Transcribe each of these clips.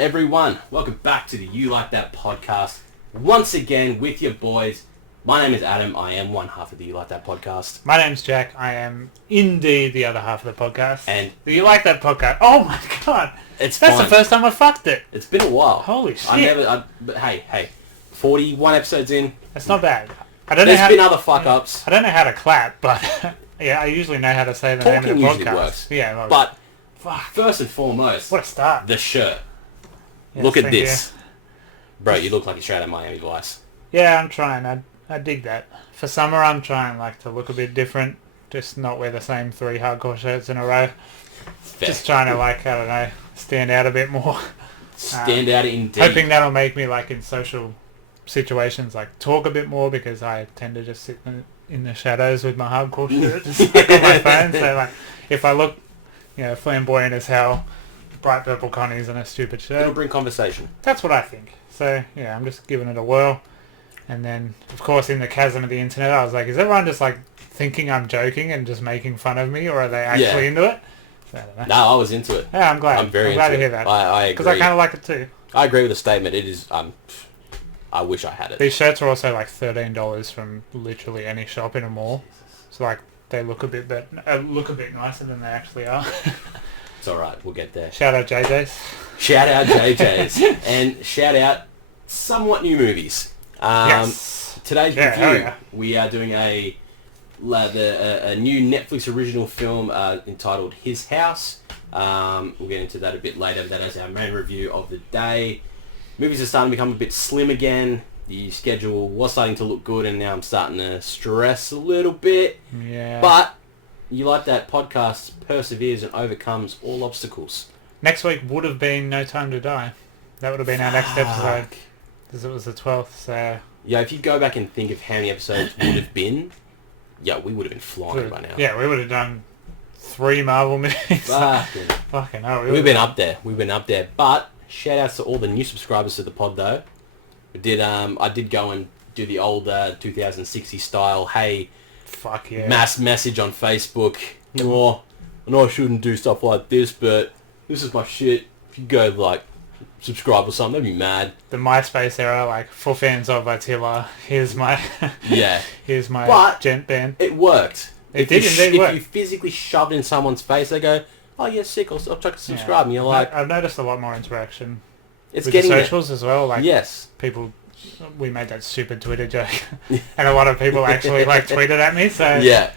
everyone. Welcome back to the You Like That podcast. Once again with your boys. My name is Adam. I am one half of the You Like That podcast. My name's Jack. I am indeed the other half of the podcast. And do you like that podcast? Oh my god. That's the first time I fucked it. It's been a while. Holy shit. But hey, 41 episodes in. That's not bad. There's been other fuck-ups. I don't know how to clap, but yeah, I usually know how to say the name of the podcast. Usually works. Yeah, well, but first and foremost, what a start. The shirt. Yes, look at this. Bro, you look like you're straight out of Miami Vice. Yeah, I'm trying. I dig that. For summer, I'm trying to look a bit different. Just not wear the same 3 hardcore shirts in a row. Fair. Just trying to I don't know, stand out a bit more. Stand out indeed. Hoping that'll make me in social situations talk a bit more, because I tend to just sit in the shadows with my hardcore shirt just on my phone. So if I look, flamboyant as hell, bright purple connies and a stupid shirt, it'll bring conversation. That's what I think. So yeah, I'm just giving it a whirl. And then, of course, in the chasm of the internet, I was like, is everyone just thinking I'm joking and just making fun of me, or are they actually into it? So, I don't know. No, I was into it. Yeah, I'm glad. I'm glad to hear that. I agree. Because I kind of like it too. I agree with the statement. It is. I wish I had it. These shirts are also $13 from literally any shop in a mall. So they look a bit nicer than they actually are. It's all right. We'll get there. Shout out JJ's. Shout out JJ's. And shout out somewhat new movies. Yes. Today's review, we are doing a new Netflix original film entitled His House. We'll get into that a bit later. That is our main review of the day. Movies are starting to become a bit slim again. The schedule was starting to look good, and now I'm starting to stress a little bit. Yeah. But You Like That podcast perseveres and overcomes all obstacles. Next week would have been No Time to Die. That would have been our next episode, because it was the 12th. So yeah, if you go back and think of how many episodes would have been, we would have been flying by now. Yeah, we would have done 3 Marvel movies. Fucking hell. We've been up there. But shout outs to all the new subscribers to the pod though. I did go and do the old 2060 style, hey, fuck yeah, mass message on Facebook. Oh, I know I shouldn't do stuff like this, but this is my shit. If you go subscribe or something, they'd be mad. The MySpace era, for fans of Attila, here's my here's my gent band. It worked. It did indeed work. If you physically shoved it in someone's face, they go, oh yeah, sick, I'll try to subscribe. And you're like, I've noticed a lot more interaction. It's with getting the socials as well. Yes. People, we made that stupid Twitter joke, and a lot of people actually tweeted at me. So yeah,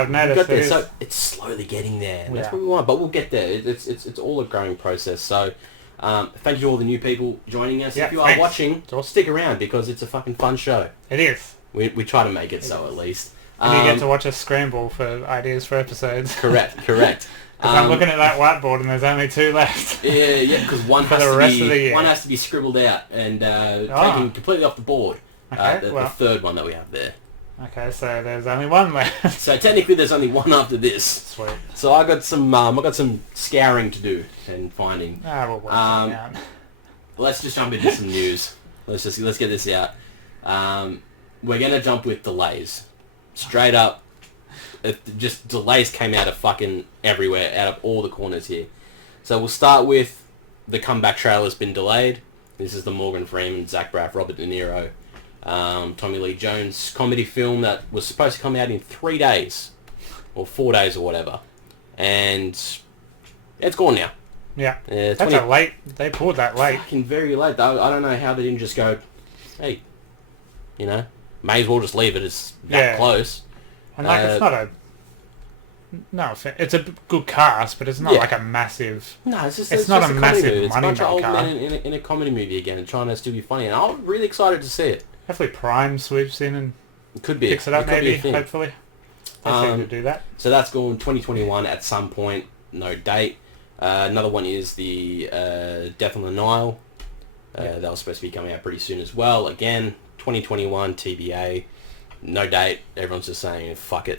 I've noticed so it's slowly getting there. And that's what we want, but we'll get there. It's all a growing process. So thank you to all the new people joining us. If you are watching, stick around, because it's a fucking fun show. It is. We try to make it so at least. And you get to watch us scramble for ideas for episodes. Correct. Because I'm looking at that whiteboard and there's only 2 left. Yeah, because one has to be scribbled out and taken completely off the board. Okay, the third one that we have there. Okay, so there's only 1 left. So technically there's only 1 after this. Sweet. So I got some scouring to do and finding. We'll work something out. Let's just jump into some news. Let's get this out. We're gonna jump with delays. Straight up. Just delays came out of fucking everywhere, out of all the corners here. So we'll start with the comeback trailer's been delayed. This is the Morgan Freeman, Zach Braff, Robert De Niro, Tommy Lee Jones comedy film that was supposed to come out in 3 days, or 4 days or whatever. And it's gone now. Yeah. That's a late. They pulled that late. Fucking very late. I don't know how they didn't just go, hey, may as well just leave it. It's that close. And it's not a... No, it's a good cast, but it's not a massive... No, it's not a massive money maker. It's a bunch of old maker. men in a comedy movie again and trying to still be funny. And I'm really excited to see it. Hopefully Prime swoops in and picks it up, maybe, hopefully. They seem to do that. So that's going 2021 at some point. No date. Another one is the Death on the Nile. That was supposed to be coming out pretty soon as well. Again, 2021, TBA. No date. Everyone's just saying, fuck it.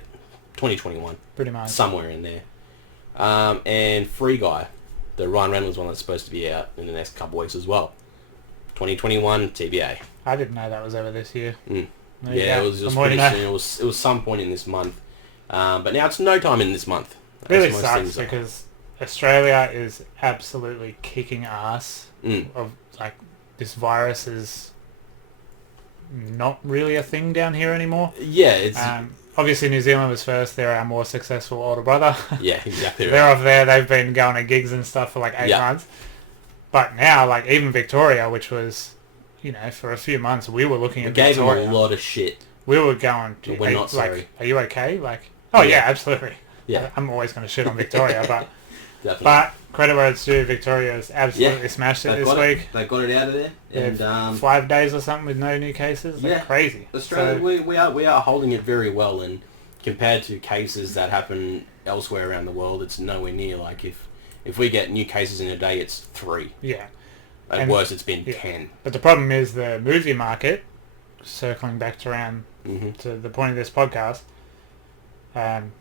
2021. Pretty much. Somewhere in there. And Free Guy. The Ryan Reynolds one that's supposed to be out in the next couple of weeks as well. 2021, TBA. I didn't know that was over this year. Yeah, it was pretty soon. It was some point in this month. But now it's no time in this month. It really sucks because Australia is absolutely kicking ass. Mm. Of like, this virus is not really a thing down here anymore. Yeah, it's... Obviously, New Zealand was first. They're our more successful older brother. Yeah, exactly right. They're off there. They've been going to gigs and stuff for like 8 months. But now, like, even Victoria, which was, you know, for a few months, we were looking at Victoria. Victoria. Gave them a lot of shit. We were going... We're not sorry. Like, are you okay? Like, oh, yeah, absolutely. Yeah. I'm always going to shit on Victoria, but... Definitely. But credit where it's due, Victoria's absolutely smashed it this week. They got it out of there. And 5 days or something with no new cases. They're crazy. Australia, so, we are holding it very well, and compared to cases that happen elsewhere around the world, it's nowhere near. Like, if we get new cases in a day, it's 3. Yeah. At worst, it's been 10. But the problem is the movie market, circling back to around to the point of this podcast,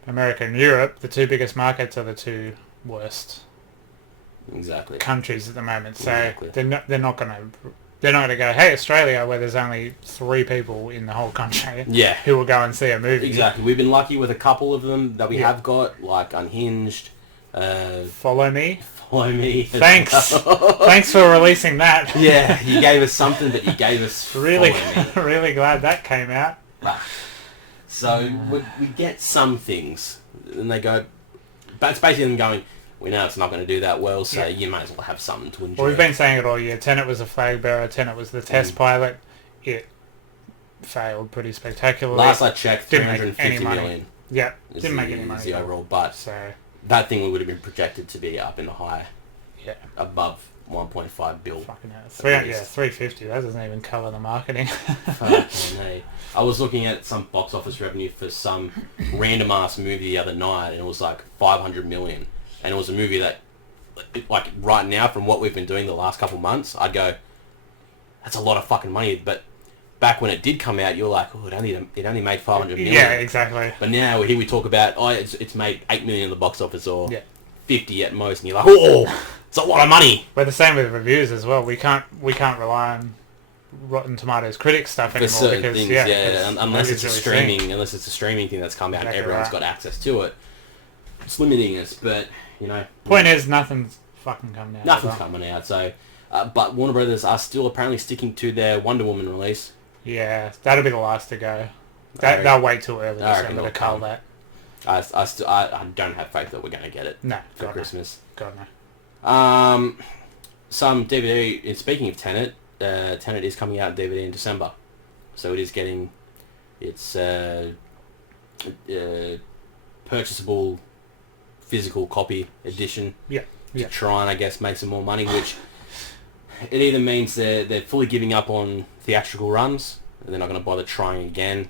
America and Europe, the 2 biggest markets are the 2 worst countries at the moment. So they're not going to go, hey, Australia, where there's only 3 people in the whole country who will go and see a movie. Exactly. We've been lucky with a couple of them that we have got, like Unhinged. Follow Me. Thanks. Thanks for releasing that. Yeah, you gave us something, but you gave us really glad that came out. Right. So we get some things, and they go, but it's basically them going, we know it's not going to do that well, so you might as well have something to enjoy. Well, we've been saying it all year. Tenet was a flag bearer. Tenet was the test pilot. It failed pretty spectacularly. Last I checked, 350 million. Yeah, didn't make any money. The overall, but that thing would have been projected to be up in the high, above 1.5 bill. Fucking hell. 350. That doesn't even cover the marketing. I was looking at some box office revenue for some random ass movie the other night, and it was like 500 million. And it was a movie that, like, right now, from what we've been doing the last couple months, I'd go, that's a lot of fucking money. But back when it did come out, you're like, oh, it only made 500 million. Yeah, exactly. But now here we talk about, it's made 8 million in the box office, or 50 at most, and you're like, oh, it's a lot of money. We're the same with reviews as well. We can't rely on Rotten Tomatoes critic stuff anymore, for certain because things, unless it's a streaming thing that's come out and everyone's got access to it. It's limiting us, but point is, nothing's fucking coming out. Nothing's coming out. So, but Warner Brothers are still apparently sticking to their Wonder Woman release. Yeah, that'll be the last to go. They'll wait till early December to cull that. I don't have faith that we're going to get it. For Christmas. God no. Some DVD. Speaking of Tenet, Tenet is coming out DVD in December, so it is getting its purchasable physical copy edition to try and, I guess, make some more money, which it either means they're fully giving up on theatrical runs and they're not going to bother trying again.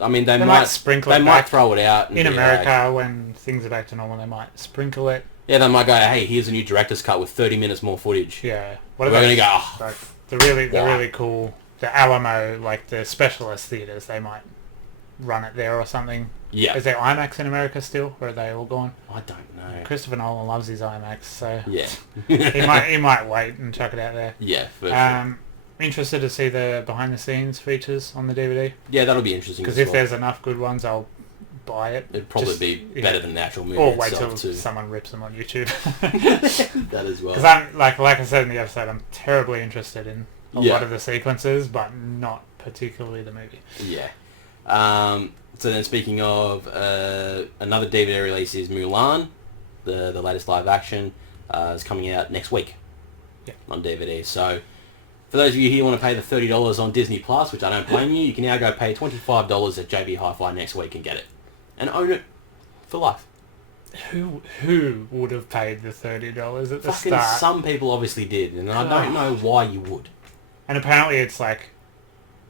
I mean, they might sprinkle it. They might throw it out in America when things are back to normal. They might sprinkle it. Yeah, they might go, hey, here's a new director's cut with 30 minutes more footage. Yeah, we're going to go. Like the really cool, the Alamo, like the specialist theaters. They might run it there or something. Yeah. Is there IMAX in America still, or are they all gone? I don't know. Christopher Nolan loves his IMAX, so he might wait and chuck it out there. Yeah, for sure. Interested to see the behind the scenes features on the DVD. Yeah, that'll be interesting. Because if there's enough good ones, I'll buy it. It'd probably be better than the actual movie or wait till too. Someone rips them on YouTube. That as well. Because I'm like I said in the episode, I'm terribly interested in a lot of the sequences, but not particularly the movie. Yeah. So then, speaking of another DVD release, is Mulan, the latest live action, is coming out next week on DVD. So for those of you who want to pay the $30 on Disney Plus, which I don't blame you, you can now go pay $25 at JB Hi-Fi next week and get it, and own it for life. Who would have paid the $30 at the start? Some people obviously did, and I don't know why you would. And apparently it's like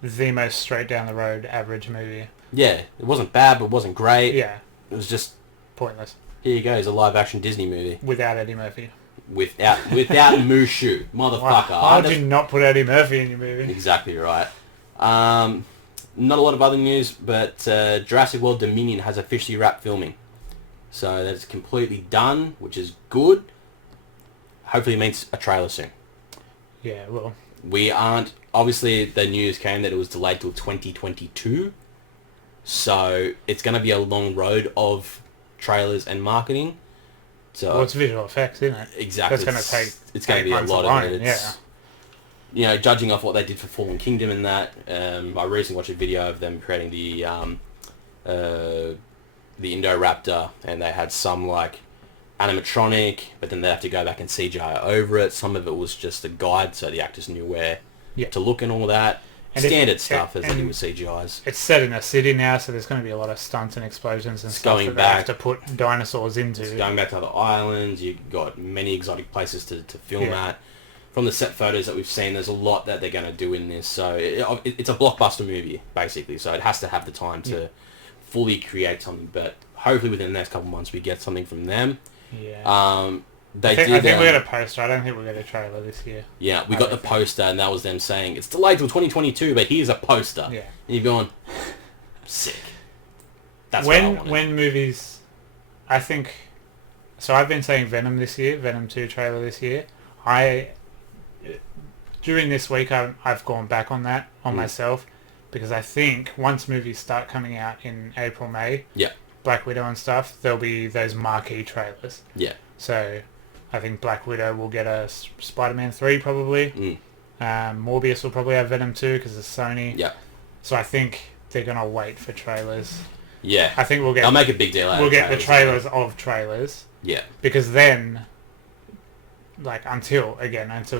the most straight down the road average movie. Yeah, it wasn't bad, but it wasn't great. Yeah. It was just pointless. Here you go, it's a live action Disney movie. Without Eddie Murphy. Without Mushu. Motherfucker. Why did you not put Eddie Murphy in your movie? Exactly right. Not a lot of other news, but Jurassic World Dominion has officially wrapped filming. So that's completely done, which is good. Hopefully it means a trailer soon. Yeah, well. We aren't... Obviously, the news came that it was delayed till 2022. So it's going to be a long road of trailers and marketing. So Well, it's visual effects, isn't it? exactly, That's going to take. It's going to 8 be a months lot alone, of it. It's, you know, judging off what they did for Fallen Kingdom and that, I recently watched a video of them creating the Indoraptor, and they had some like animatronic, but then they have to go back and CGI over it. Some of it was just a guide, so the actors knew where to look and all that. And Standard stuff as they do with CGIs. It's set in a city now, so there's going to be a lot of stunts and explosions and stuff that they have to put dinosaurs into. It's going back to other islands. You've got many exotic places to film at. From the set photos that we've seen, there's a lot that they're going to do in this. So it's a blockbuster movie, basically. So it has to have the time to fully create something. But hopefully within the next couple of months we get something from them. Yeah. I think we got a poster. I don't think we got a trailer this year. Yeah, we got the poster, and that was them saying, it's delayed till 2022, but here's a poster. Yeah. And you're going, sick. That's when, what I wanted. When movies... I think... So I've been saying Venom this year, Venom 2 trailer this year. During this week, I've gone back on that, on myself, because I think once movies start coming out in April, May, Black Widow and stuff, there'll be those marquee trailers. Yeah. So... I think Black Widow will get a Spider-Man 3 probably. Morbius will probably have Venom 2 because it's Sony. Yeah. So I think they're going to wait for trailers. Yeah. I think we'll get... I'll make a big deal out of it. We'll get the trailers of trailers. Yeah. Because then, like, until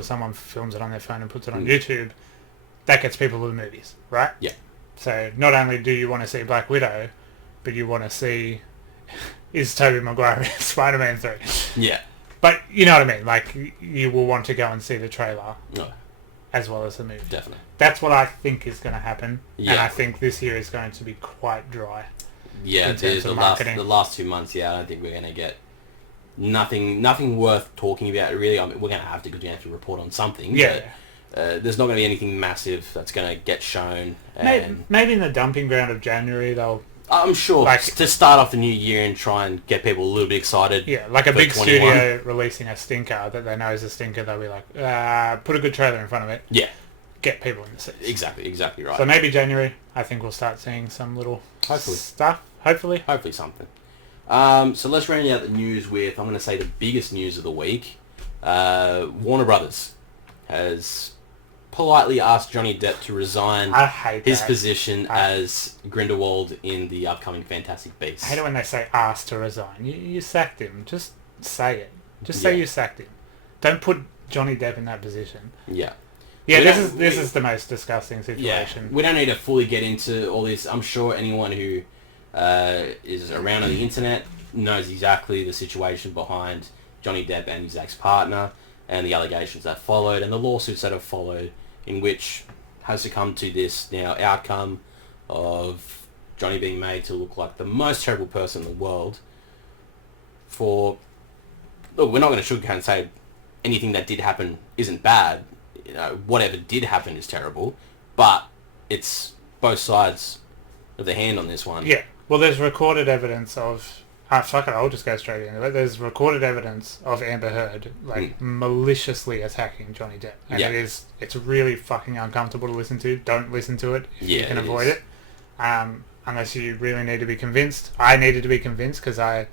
someone films it on their phone and puts it on YouTube, that gets people to the movies, right? Yeah. So not only do you want to see Black Widow, but you want to see... is Tobey Maguire in Spider-Man 3? Yeah. But you know what I mean, like, you will want to go and see the trailer as well as the movie. Definitely. That's what I think is going to happen, Yeah. and I think this year is going to be quite dry. Yeah, in terms of marketing. The last 2 months, I don't think we're going to get nothing worth talking about, really. I mean, we're going to have to, because we have to report on something. Yeah. But, there's not going to be anything massive that's going to get shown. Maybe in the dumping ground of January, they'll... I'm sure, like, to start off the new year and try and get people a little bit excited. Yeah, like a big 21. studio releasing a stinker that they know is a stinker, they'll be like, put a good trailer in front of it. Yeah. Get people in the seats. Exactly right. So maybe January, I think we'll start seeing some little stuff. Hopefully something. So let's round out the news with, I'm going to say, the biggest news of the week. Warner Brothers has politely asked Johnny Depp to resign his position as Grindelwald in the upcoming Fantastic Beasts. I hate it when they say asked to resign. You sacked him. Just say it. Just say you sacked him. Don't put Johnny Depp in that position. Yeah. Yeah, this is the most disgusting situation. Yeah, we don't need to fully get into all this. I'm sure anyone who is around on the internet knows exactly the situation behind Johnny Depp and his ex-partner and the allegations that followed and the lawsuits that have followed, in which has succumbed to this now outcome of Johnny being made to look like the most terrible person in the world. Look, we're not going to sugarcoat and say anything that did happen isn't bad. You know, whatever did happen is terrible, but it's both sides of the hand on this one. Yeah. Well, there's recorded evidence of... fuck it, I'll just go straight into it. There's recorded evidence of Amber Heard, maliciously attacking Johnny Depp. And it's really fucking uncomfortable to listen to. Don't listen to it if you can avoid it. Unless you really need to be convinced. I needed to be convinced because I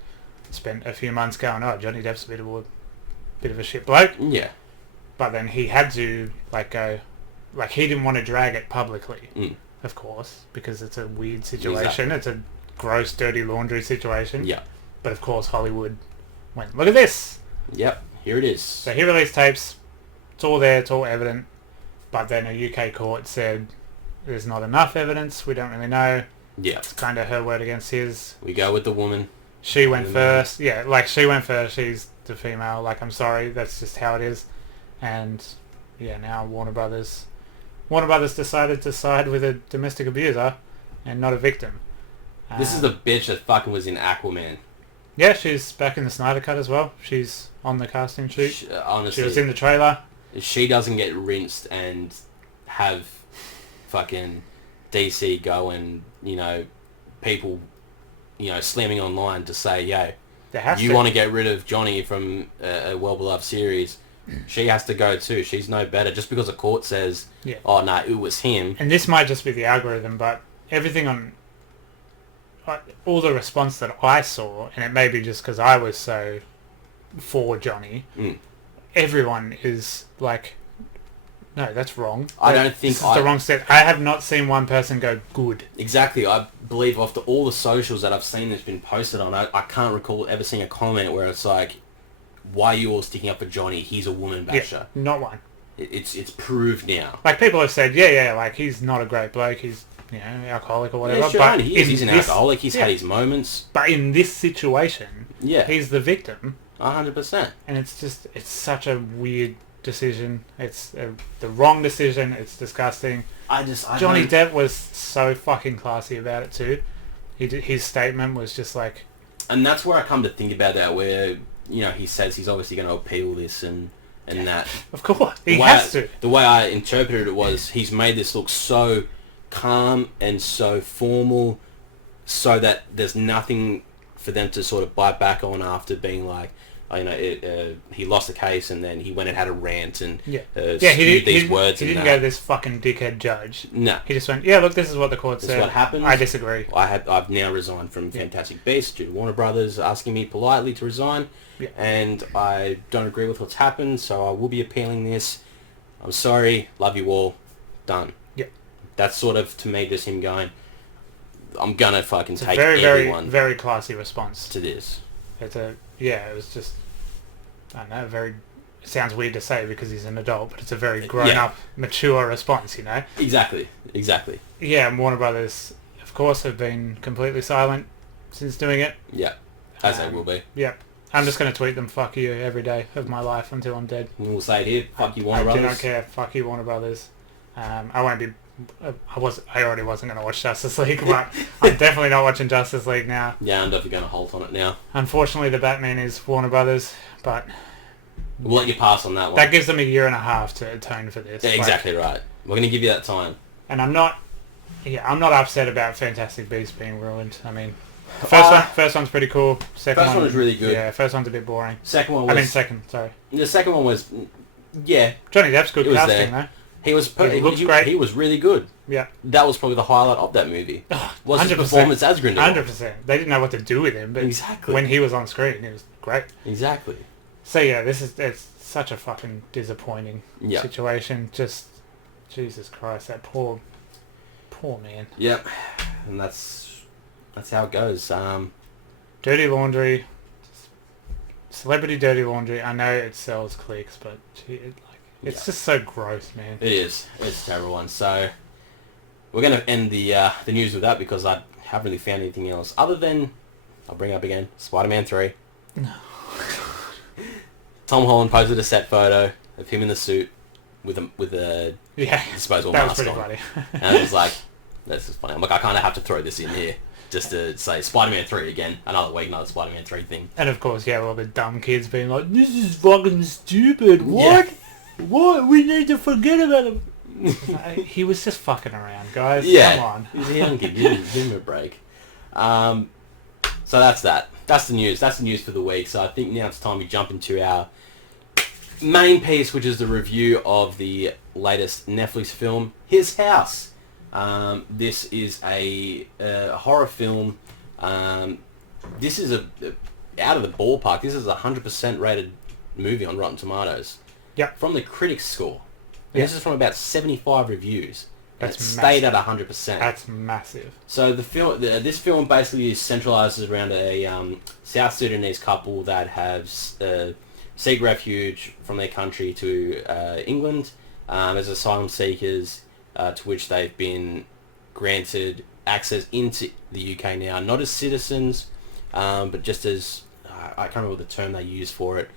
spent a few months going, Johnny Depp's a bit of a shit bloke. Yeah. But then he had to, go... Like, he didn't want to drag it publicly, of course, because it's a weird situation. Exactly. It's a gross, dirty laundry situation. Yeah. But of course Hollywood went, look at this! Yep, here it is. So he released tapes, it's all there, it's all evident, but then a UK court said there's not enough evidence, we don't really know. Yeah. It's kind of her word against his. We go with the woman. She went first. Yeah, she went first, she's the female, I'm sorry, that's just how it is. And now Warner Brothers decided to side with a domestic abuser and not a victim. This is the bitch that fucking was in Aquaman. Yeah, she's back in the Snyder Cut as well. She's on the casting shoot. Honestly, she was in the trailer. If she doesn't get rinsed and have fucking DC go and, people, slamming online to say, you want to get rid of Johnny from a well-beloved series, she has to go too. She's no better. Just because a court says, it was him. And this might just be the algorithm, but everything on... all the response that I saw, and it may be just because I was so for Johnny, everyone is like, no, that's wrong. I don't think this is the wrong step. I have not seen one person go good. Exactly. I believe after all the socials that I've seen that's been posted on, I can't recall ever seeing a comment where it's like, why are you all sticking up for Johnny? He's a woman basher. Yeah, not one. It's proved now. Like, people have said, yeah, like, he's not a great bloke. He's, alcoholic or whatever. Yeah, sure, but he's an alcoholic. He's had his moments. But in this situation, he's the victim. 100%. And it's such a weird decision. It's the wrong decision. It's disgusting. Johnny Depp was so fucking classy about it too. His statement was just like... And that's where I come to think about that, where, he says he's obviously going to appeal this and that. Of course. He has to. The way I interpreted it was he's made this look so calm and so formal so that there's nothing for them to sort of bite back on after being like, he lost the case and then he went and had a rant and spewed these words. He didn't go to this fucking dickhead judge. No. He just went, look, this is what the court said. This is what happened. I disagree. I've now resigned from Fantastic Beasts due to Warner Brothers asking me politely to resign, and I don't agree with what's happened, so I will be appealing this. I'm sorry, love you all, done. Yeah. That's sort of, to me, just him going, I'm gonna fucking take everyone. Very, very classy response to this. It was just, I don't know, very... It sounds weird to say because he's an adult, but it's a very grown-up, mature response, Exactly. Yeah, and Warner Brothers, of course, have been completely silent since doing it. Yeah, as they will be. Yeah. I'm just going to tweet them, fuck you, every day of my life until I'm dead. We'll say it here, fuck you, Warner Brothers. I do not care, fuck you, Warner Brothers. I won't be... I already wasn't going to watch Justice League, but I'm definitely not watching Justice League now. Yeah, I'm definitely going to halt on it now. Unfortunately, the Batman is Warner Brothers, but... We'll let you pass on that one. That gives them a year and a half to atone for this. Yeah, exactly right. We're going to give you that time. And I'm not upset about Fantastic Beasts being ruined. I mean, first one's pretty cool. Second one was really good. Yeah, first one's a bit boring. Second one was... sorry. The second one was... Yeah. Johnny Depp's good casting, though. He was great. He was really good. Yeah. That was probably the highlight of that movie. Was his performance as Grindelwald. 100%. They didn't know what to do with him, but when he was on screen, it was great. Exactly. So yeah, it's such a fucking disappointing situation. Just, Jesus Christ, that poor man. Yep. And that's how it goes. Dirty laundry. Celebrity dirty laundry. I know it sells clicks, but it's just so gross, man. It is. It's a terrible one. So we're going to end the news with that because I haven't really found anything else other than, I'll bring it up again, Spider-Man 3. No. Tom Holland posted a set photo of him in the suit with a disposable mask on. That was pretty funny. And I was like, that's just funny. I'm like, I kind of have to throw this in here just to say Spider-Man 3 again. Another week, another Spider-Man 3 thing. And of course, all the dumb kids being like, this is fucking stupid. What? Yeah. What? We need to forget about him. He was just fucking around, guys. Yeah. Come on. He's a young kid. Give him a break. So that's that. That's the news. That's the news for the week. So I think now it's time we jump into our main piece, which is the review of the latest Netflix film, His House. This is a horror film. This is out of the ballpark. This is a 100% rated movie on Rotten Tomatoes. Yep. From the critics score. This is from about 75 reviews. That's stayed at 100%. That's massive. So this film basically centralizes around a South Sudanese couple that have seek refuge from their country to England as asylum seekers, to which they've been granted access into the UK now, not as citizens, but just as I can't remember the term they use for it,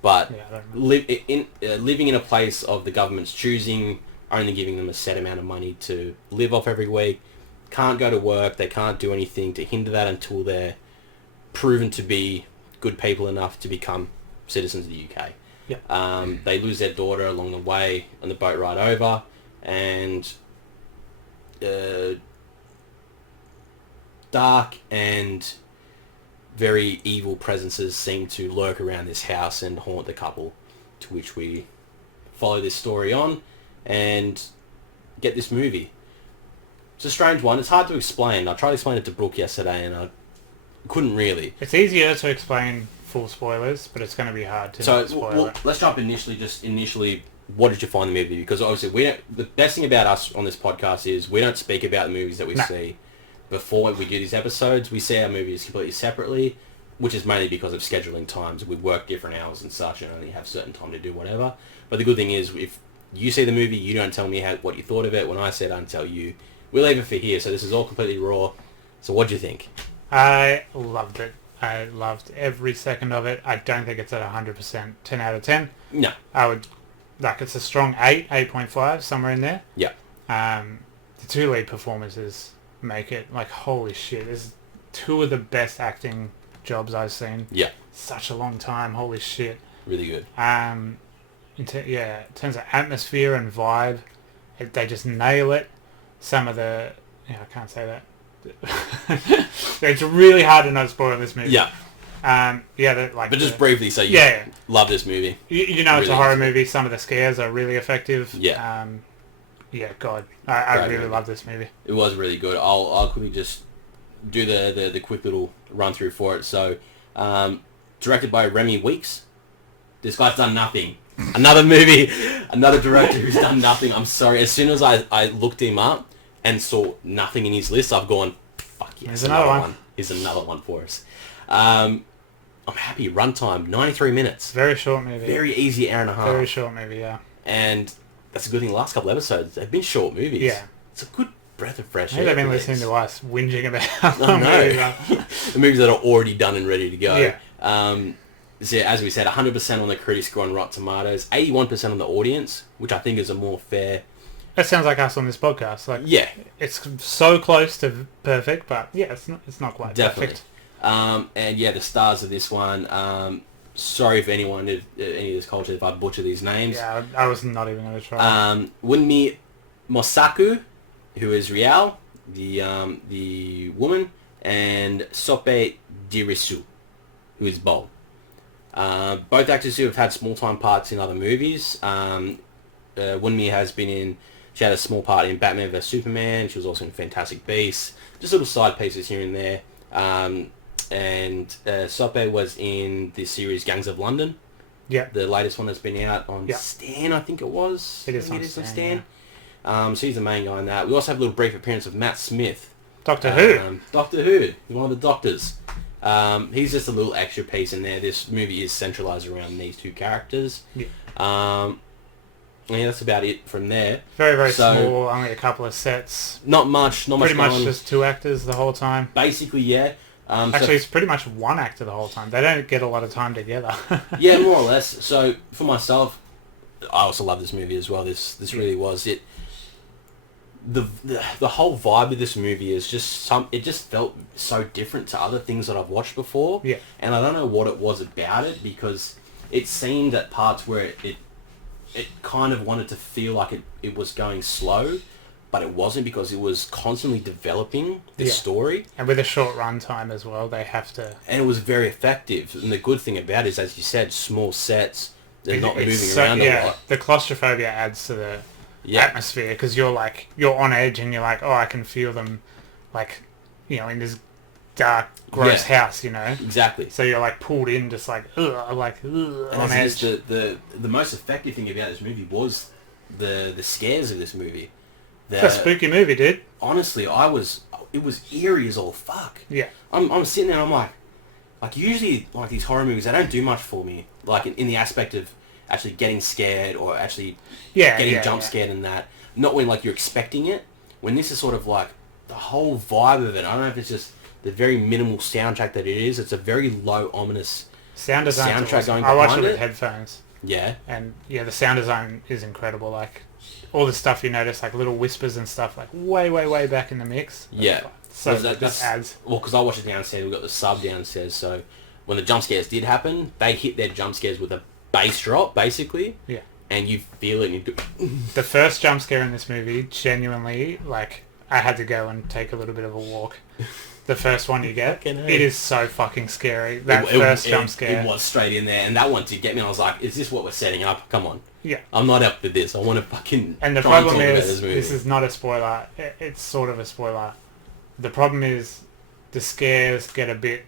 but living in a place of the government's choosing, only giving them a set amount of money to live off every week, can't go to work, they can't do anything to hinder that until they're proven to be good people enough to become citizens of the UK. Yeah. They lose their daughter along the way on the boat ride over, and dark and very evil presences seem to lurk around this house and haunt the couple, to which we follow this story on and get this movie. It's a strange one. It's hard to explain. I tried to explain it to Brooke yesterday and I couldn't really. It's easier to explain full spoilers, but it's going to be hard to So not spoil it. let's jump initially. What did you find the movie? Because obviously the best thing about us on this podcast is we don't speak about the movies that we see before we do these episodes. We see our movies completely separately, which is mainly because of scheduling times. We work different hours and such and only have certain time to do whatever. But the good thing is, if you see the movie, you don't tell me what you thought of it. When I say it, I don't tell you. We leave it for here, so this is all completely raw. So what do you think? I loved it. I loved every second of it. I don't think it's at 100%, 10 out of 10. No. I would, it's a strong 8, 8.5, somewhere in there. Yeah. The two lead performances make it, holy shit, this is two of the best acting jobs I've seen. Yeah. Such a long time, holy shit. Really good. In terms of atmosphere and vibe, they just nail it. Some of the... I can't say that. It's really hard to not spoil this movie. Yeah. But just briefly, so you love this movie. You know, it's a horror movie. Some of the scares are really effective. Yeah. God. I really love this movie. It was really good. I'll quickly just do the quick little run through for it. So, directed by Remy Weeks. This guy's done nothing. Another movie, another director who's done nothing. I'm sorry. As soon as I looked him up and saw nothing in his list, I've gone, fuck yes, there's another one. Here's another one for us. I'm happy. Runtime, 93 minutes. Very short movie. Very easy hour and a half. Very short movie, yeah. And that's a good thing. The last couple episodes, they've been short movies. Yeah. It's a good breath of fresh air. Maybe they've been listening to us whinging about the movies that are already done and ready to go. Yeah. So as we said, 100% on the critic score on Rotten Tomatoes, 81% on the audience, which I think is a more fair... That sounds like us on this podcast. Yeah. It's so close to perfect, but yeah, it's not quite perfect. And yeah, the stars of this one, sorry if any of this culture, if I butcher these names. Yeah, I was not even going to try. Wunmi Mosaku, who is Rial, the woman, and Sope Dirisu, who is Bo. Both actors who have had small-time parts in other movies. Wunmi has been in... She had a small part in Batman vs Superman. She was also in Fantastic Beasts. Just little side pieces here and there. And Sope was in the series Gangs of London. Yeah. The latest one that's been out on Stan, I think it was. It is on Stan. So he's the main guy in that. We also have a little brief appearance of Matt Smith. Doctor Who. Doctor Who. One of the doctors. He's just a little extra piece in there. This movie is centralised around these two characters. Yeah. Yeah, that's about it from there. Very, very small, only a couple of sets. Not much Pretty much just two actors the whole time. Basically, yeah. Actually, it's pretty much one actor the whole time. They don't get a lot of time together. Yeah, more or less. So, for myself, I also love this movie as well. This really was it. The whole vibe of this movie is just it just felt so different to other things that I've watched before. Yeah. And I don't know what it was about it, because it seemed at parts where it kind of wanted to feel like it was going slow, but it wasn't, because it was constantly developing the story. And with a short run time as well, they have to... And it was very effective. And the good thing about it is, as you said, small sets. They're not moving around a lot. The claustrophobia adds to the atmosphere, because you're on edge and you're like, oh, I can feel them, in this dark, gross house, Exactly. So you're pulled in, just on edge. The most effective thing about this movie was the scares of this movie. It's a spooky movie, dude. Honestly, it was eerie as all fuck. Yeah. I'm sitting there and I'm like usually these horror movies, they don't do much for me. In the aspect of actually getting scared or actually getting jump scared and that. Not when you're expecting it. When this is sort of the whole vibe of it. I don't know if it's just the very minimal soundtrack that it is. It's a very low, ominous sound design soundtrack going behind it. I watched it with headphones. Yeah. And the sound design is incredible. All the stuff you notice, little whispers and stuff, way back in the mix. Yeah. So that adds... Well, because I watched it downstairs, we've got the sub downstairs, so when the jump scares did happen, they hit their jump scares with a bass drop, basically. Yeah. And you feel it and you do... The first jump scare in this movie, genuinely, I had to go and take a little bit of a walk. The first one you get, it is so fucking scary. That first jump scare. It was straight in there, and that one did get me, and I was like, is this what we're setting up? Come on. Yeah. I'm not up for this. I want to fucking... And the problem is, this is not a spoiler. It's sort of a spoiler. The problem is, the scares get a bit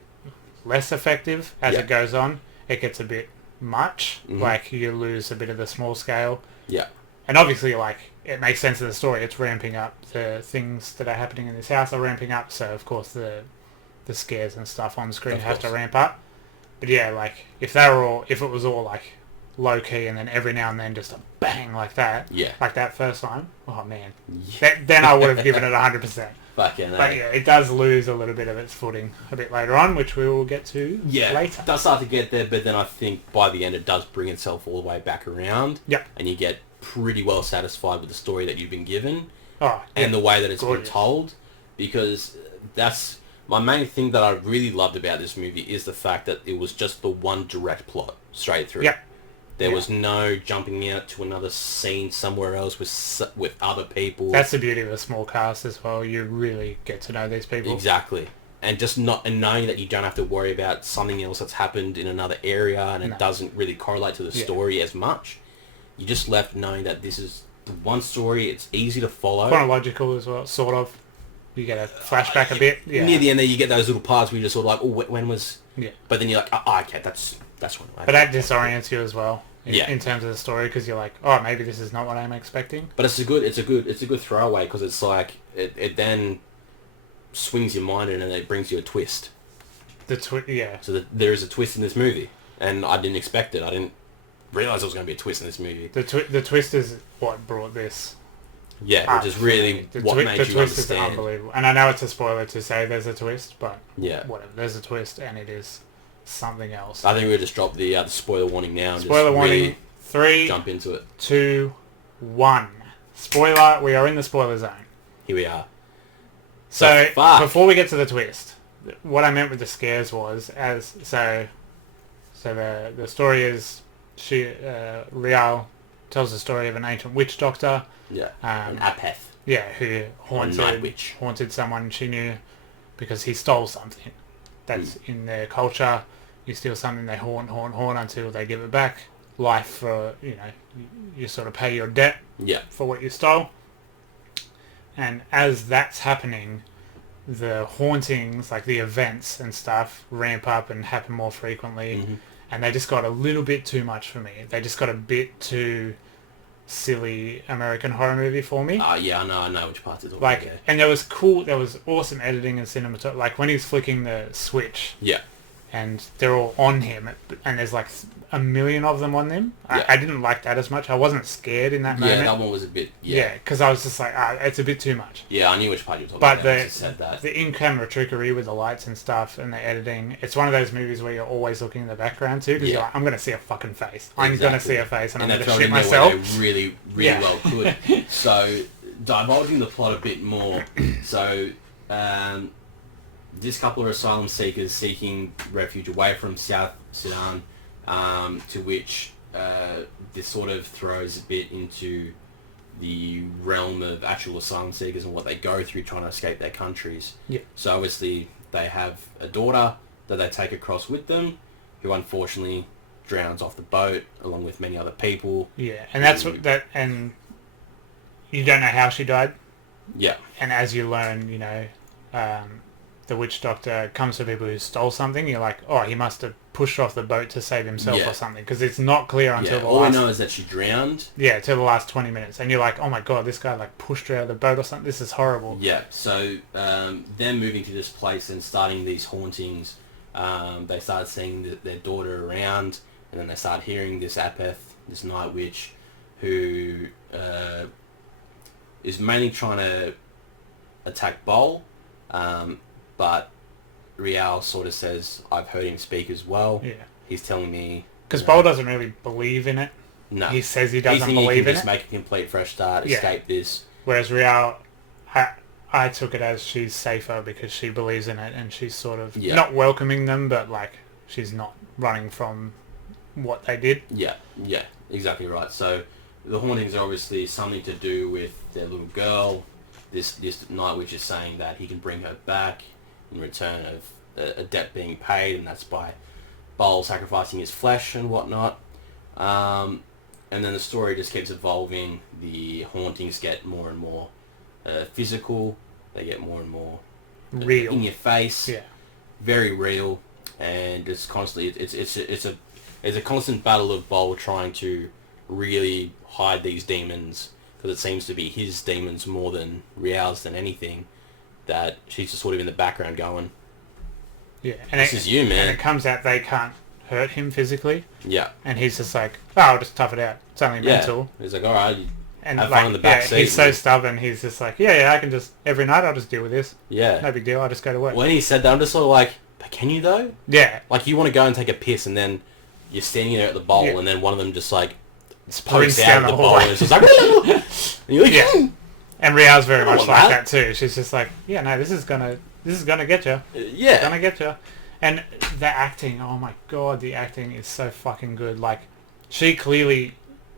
less effective as Yeah. it goes on. It gets a bit much. Mhm. Like, you lose a bit of the small scale. Yeah. And obviously, like, it makes sense of the story. It's ramping up. The things that are happening in this house are ramping up. So, of course, the scares and stuff on screen Of have to course. ramp up. But yeah, like, if it was all, like, low-key and then every now and then just a bang like that, Yeah. like that first time, oh, man. Yeah. Then I would have given it 100%. Fucking But yeah, it does lose a little bit of its footing a bit later on, which we will get to later. It does start to get there, but then I think by the end it does bring itself all the way back around. Yep. And you get pretty well satisfied with the story that you've been given Oh, yeah. and the way that it's Gorgeous. been told, because that's my main thing that I really loved about this movie is the fact that it was just the one direct plot straight through. Yep. There Yeah. was no jumping out to another scene somewhere else with other people. That's the beauty of a small cast as well. You really get to know these people. Exactly. And just knowing that you don't have to worry about something else that's happened in another area and No. it doesn't really correlate to the Yeah. story as much. You just left knowing that this is the one story, it's easy to follow. Chronological as well, sort of. You get a flashback a bit. Yeah. Near the end there you get those little parts where you're just sort of like, oh, when was... Yeah. But then you're like, oh, okay, that's when... But that disorients you as well. Yeah. In terms of the story, because you're like, oh, maybe this is not what I'm expecting. But it's a good throwaway, because it's like, it then swings your mind in and it brings you a twist. Yeah. So that there is a twist in this movie, and I didn't expect it. I didn't realise there was going to be a twist in this movie. The twist is what brought this. Yeah, which is really what made the you twist is understand. unbelievable. And I know it's a spoiler to say there's a twist, but Yeah. whatever. There's a twist, and it is something else. I think we'll just drop the spoiler warning now and Spoiler just warning. really 3, jump into it. 2, 1. Spoiler. We are in the spoiler zone. Here we are. So fuck. before we get to the twist, what I meant with the scares was the story is Rial tells the story of an ancient witch doctor. Yeah. An apeth. Yeah, who night witch. haunted someone she knew because he stole something. That's in their culture. You steal something, they haunt until they give it back. Life for, you sort of pay your debt Yeah. for what you stole. And as that's happening, the hauntings, like the events and stuff, ramp up and happen more frequently. Mhm. And they just got a little bit too much for me. They just got a bit too silly American horror movie for me. Yeah, I know which parts it's all Like, about. and there was awesome editing and cinematography. Like when he's flicking the switch Yeah. and they're all on him, and there's like a million of them on them. Yeah. I didn't like that as much. I wasn't scared in that Yeah, moment. that one was a bit... Yeah, because I was just like, it's a bit too much. Yeah, I knew which part you were talking But about. I just said that. the in-camera trickery with the lights and stuff and the editing, it's one of those movies where you're always looking in the background too, because you're like, I'm going to see a fucking face. I'm going to see a face and I'm going to throw it shit in there myself. where they really, really Yeah. well could. So, divulging the plot a bit more. So, this couple are asylum seekers seeking refuge away from South Sudan, to which this sort of throws a bit into the realm of actual asylum seekers and what they go through trying to escape their countries. Yeah. So obviously they have a daughter that they take across with them, who unfortunately drowns off the boat along with many other people. Yeah, and that's and you don't know how she died. Yeah. And as you learn, the witch doctor comes to people who stole something. You're like, oh, he must have pushed off the boat to save himself Yeah. or something, because it's not clear until the All last. we know is that she drowned. Yeah, till the last 20 minutes, and you're like, oh my god, this guy like pushed her out of the boat or something. This is horrible. Yeah. So them moving to this place and starting these hauntings, they started seeing their daughter around, and then they start hearing this apeth, this night witch, who is mainly trying to attack Bol, but Rial sort of says, I've heard him speak as well. Yeah. He's telling me... Because Bol doesn't really believe in it. No. He says he doesn't He believe can in just it. make a complete fresh start, Yeah. escape this. Whereas Rial, I took it as she's safer because she believes in it, and she's sort of not welcoming them, but like she's not running from what they did. Yeah, exactly right. So the hauntings are obviously something to do with their little girl. This night witch is saying that he can bring her back in return of a debt being paid, and that's by Bol sacrificing his flesh and whatnot. And then the story just keeps evolving. The hauntings get more and more physical. They get more and more Real. in your face. Yeah. Very real. and it's constantly it's a constant battle of Bol trying to really hide these demons, because it seems to be his demons more than Rial's than anything, that she's just sort of in the background going, yeah, this is you, man. And it comes out they can't hurt him physically. Yeah. And he's just like, oh, I'll just tough it out. It's only mental. He's like, all right, and have like, fun in the back seat. He's so stubborn. He's just like, yeah, I can just, every night I'll just deal with this. Yeah. No big deal. I'll just go to work. When he said that, I'm just sort of like, but can you though? Yeah. Like, you want to go and take a piss, and then you're standing there at the bowl, and then one of them just like Sprints pokes out down of the the bowl, hallway. and it's just like, and you're like, Yeah. And Rial's very much want like that. that too. She's just like, yeah, no, this is gonna get you. yeah. Gonna get you. And the acting, oh my god, the acting is so fucking good. Like, she clearly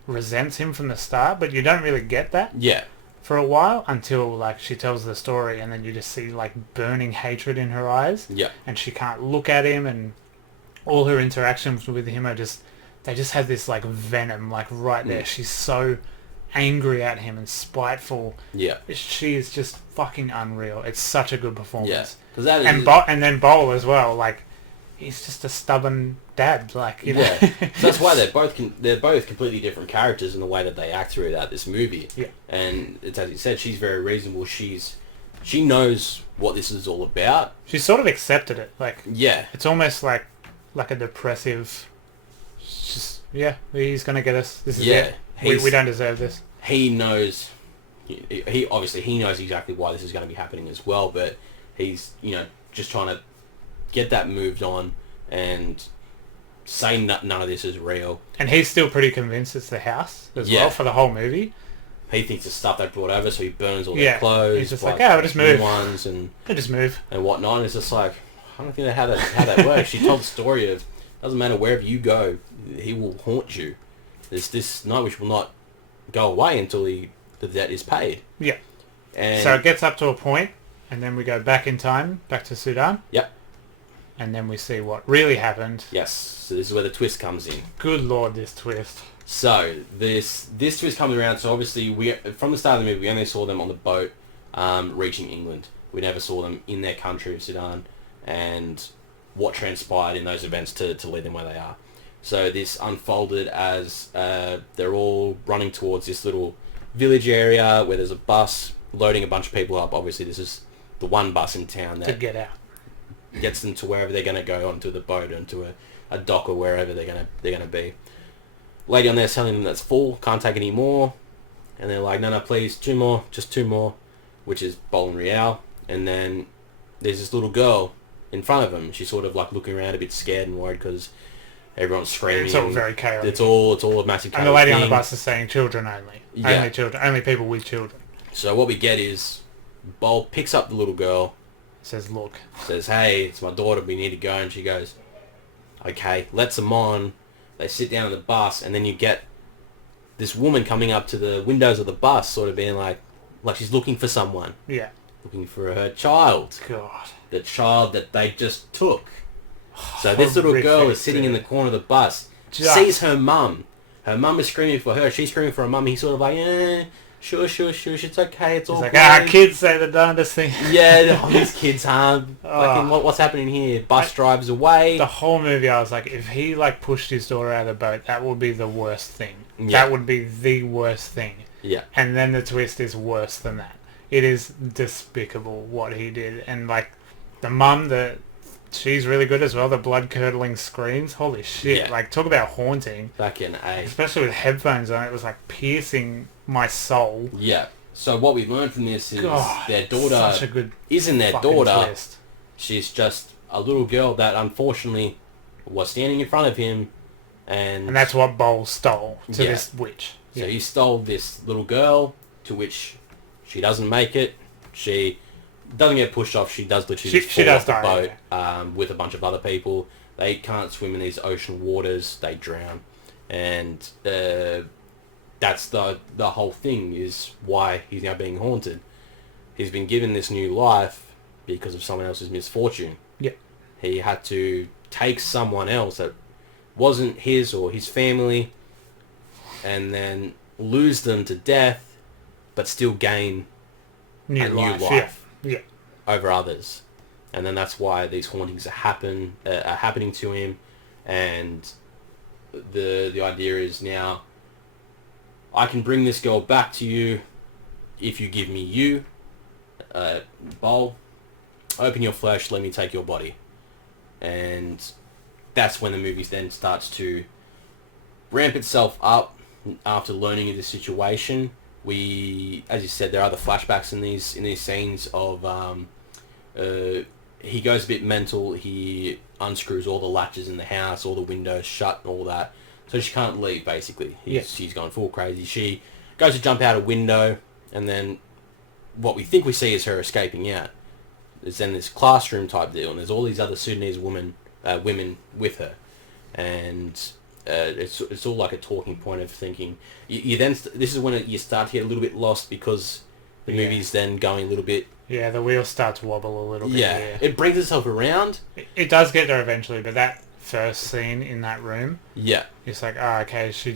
resents him from the start, but you don't really get that Yeah. for a while until like she tells the story, and then you just see like burning hatred in her eyes. Yeah. And she can't look at him, and all her interactions with him are just, they just have this like venom like right there. She's so angry at him and spiteful. Yeah. She is just fucking unreal. It's such a good performance. Yeah. Because that is... And then Bol as well, like, he's just a stubborn dad, like, you know. Yeah. So that's why they're both completely different characters in the way that they act throughout this movie. Yeah. And it's, as you said, she's very reasonable. She knows what this is all about. She sort of accepted it. Like, Yeah. it's almost like a depressive, just, yeah, he's going to get us. This is it. We don't deserve this. He knows, he obviously he knows exactly why this is going to be happening as well, but he's, just trying to get that moved on and say none of this is real. And he's still pretty convinced it's the house as well for the whole movie. He thinks it's stuff they brought over, so he burns all their clothes. He's just like, we'll just move. Ones and just move. And whatnot. And it's just like, I don't think how that works. She told the story of, doesn't matter wherever you go, he will haunt you. This night which will not go away until the debt is paid. Yeah. And so it gets up to a point, and then we go back in time, back to Sudan. Yep. And then we see what really happened. Yes. So this is where the twist comes in. Good lord, this twist. So this twist comes around. So obviously from the start of the movie we only saw them on the boat reaching England. We never saw them in their country of Sudan and what transpired in those events to lead them where they are. So this unfolded as they're all running towards this little village area where there's a bus loading a bunch of people up. Obviously this is the one bus in town that to get out. Gets them to wherever they're going to go, onto the boat, onto a dock or wherever they're going to be. Lady on there telling them that's full, can't take any more, and they're like, no, please, just two more, which is Bol and Rial. And then there's this little girl in front of them. She's sort of like looking around a bit scared and worried because everyone's screaming. It's all very chaotic. It's all a massive chaotic And the lady thing. on the bus is saying children only. Yeah. Only children. Only people with children. So what we get is Bol picks up the little girl, says, look. Says, hey, it's my daughter, we need to go. And she goes, okay, lets them on. They sit down on the bus, and then you get this woman coming up to the windows of the bus, sort of being like she's looking for someone. Yeah. Looking for her child. God. The child that they just took. So this little girl is sitting in the corner of the bus, sees her mum. Her mum is screaming for her. She's screaming for her mum. He's sort of like, sure, it's okay, it's all like, good. Kids say the darndest thing. Yeah, these kids, what's happening here? Bus drives away. The whole movie, I was like, if he pushed his daughter out of the boat, that would be the worst thing. Yeah. That would be the worst thing. Yeah. And then the twist is worse than that. It is despicable what he did. And the mum, she's really good as well. The blood-curdling screams. Holy shit. Yeah. Talk about haunting. Back in A. Especially with headphones on. It was piercing my soul. Yeah. So what we've learned from this is their daughter such a good isn't their daughter. Twist. She's just a little girl that unfortunately was standing in front of him, and that's what Bol stole to this witch. So he stole this little girl, to which she doesn't make it. She doesn't get pushed off. She does literally just fall off the boat with a bunch of other people. They can't swim in these ocean waters. They drown, and that's the whole thing, is why he's now being haunted. He's been given this new life because of someone else's misfortune. Yeah. He had to take someone else that wasn't his or his family and then lose them to death, but still gain a new life yeah. over others. and then that's why these hauntings are happening to him, and the idea is now, I can bring this girl back to you if you give me you, bowl, open your flesh, let me take your body. And that's when the movie then starts to ramp itself up after learning of the situation. As you said, there are the flashbacks in these scenes of he goes a bit mental. He unscrews all the latches in the house, all the windows shut, and all that. So she can't leave, basically. She's gone full crazy. She goes to jump out a window, and then what we think we see is her escaping out. There's then this classroom type deal, and there's all these other Sudanese women with her, and it's all like a talking point of thinking. You then this is when you start to get a little bit lost, because the movie's then going a little bit. Yeah, the wheels start to wobble a little bit. Yeah, it brings itself around. It does get there eventually, but that first scene in that room. Yeah. It's like, oh, okay, she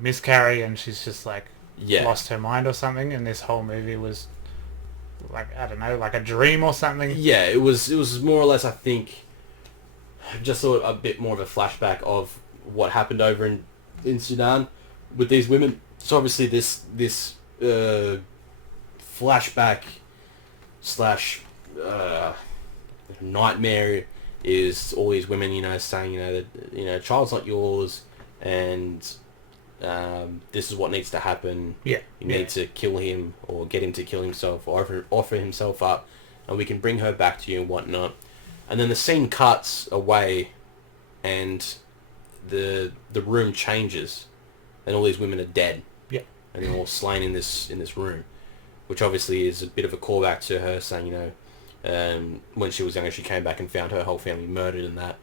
miscarried and she's just like lost her mind or something, and this whole movie was like, I don't know, like a dream or something. Yeah, it was more or less, I think, just sort of a bit more of a flashback of what happened over in Sudan with these women. So obviously this flashback / nightmare is all these women, saying, that, child's not yours, and this is what needs to happen. Yeah. You need to kill him, or get him to kill himself, or offer himself up, and we can bring her back to you and whatnot. And then the scene cuts away, and the room changes, and all these women are dead. Yeah. And they're all slain in this room, which obviously is a bit of a callback to her saying, when she was younger, she came back and found her whole family murdered, and that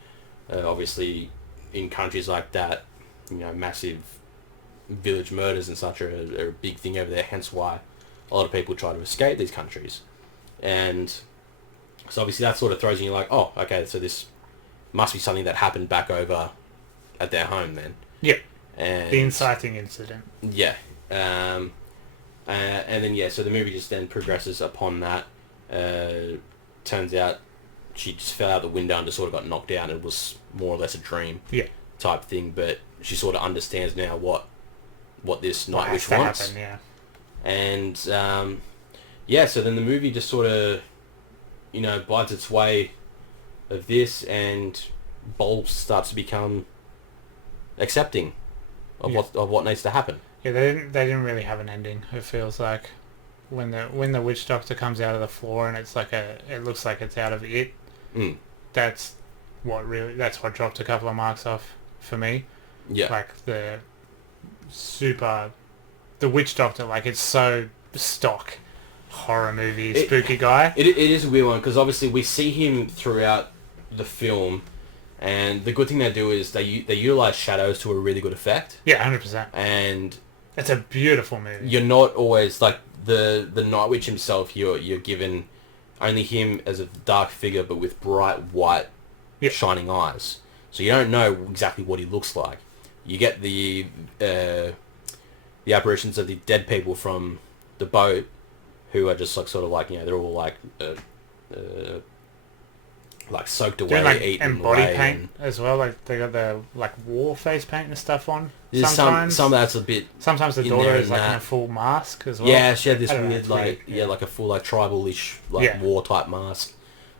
obviously in countries like that, massive village murders and such are a big thing over there, hence why a lot of people try to escape these countries. And so obviously that sort of throws you like, oh, okay, so this must be something that happened back over at their home then. Yeah. And the inciting incident. Yeah. And then, so the movie just then progresses upon that. Turns out she just fell out the window and just sort of got knocked out, and it was more or less a dream type thing, but she sort of understands now what this Night Witch wants. Happen, yeah. And, so then the movie just sort of, bites its way of this, and Bowl starts to become accepting of what needs to happen. Yeah, they didn't really have an ending. It feels like when the witch doctor comes out of the floor and it's like it looks like it's out of it. Mm. That's what dropped a couple of marks off for me. Yeah, like the witch doctor, like it's so stock horror movie spooky guy. It is a weird one, because obviously we see him throughout the film. And the good thing they do is they utilize shadows to a really good effect. Yeah, 100%. And it's a beautiful movie. You're not always like the Night Witch himself. You're given only him as a dark figure, but with bright white, shining eyes. So you don't know exactly what he looks like. You get the apparitions of the dead people from the boat, who are just like sort of like they're all like. Like soaked away, eaten and body away, paint as well. Like they got the war face paint and stuff on. Sometimes some of that's a bit. Sometimes the daughter is like in a full mask as well. Yeah, she had this weird like a full like tribal-ish war type mask.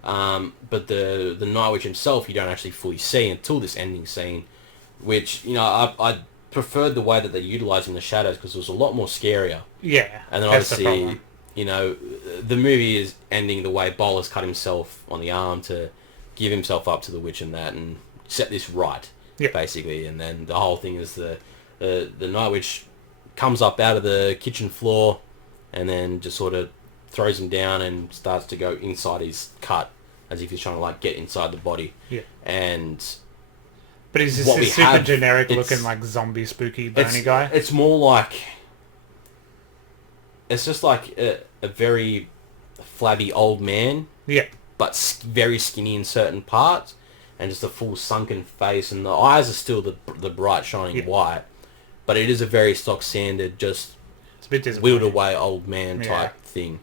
But the Night Witch himself you don't actually fully see until this ending scene, which I preferred the way that they utilising the shadows, because it was a lot more scarier. Yeah, and then obviously. The movie is ending the way Bowler's cut himself on the arm to give himself up to the witch and that, and set this right, basically. And then the whole thing is the Night Witch comes up out of the kitchen floor, and then just sort of throws him down and starts to go inside his cut, as if he's trying to like get inside the body. Yeah. But he's just this super generic looking like zombie spooky bony guy. It's more like. It's just like a very flabby old man. Yeah. But very skinny in certain parts, and just a full sunken face, and the eyes are still the bright shining white, but it is a very stock standard, just it's a bit whittled away old man type thing.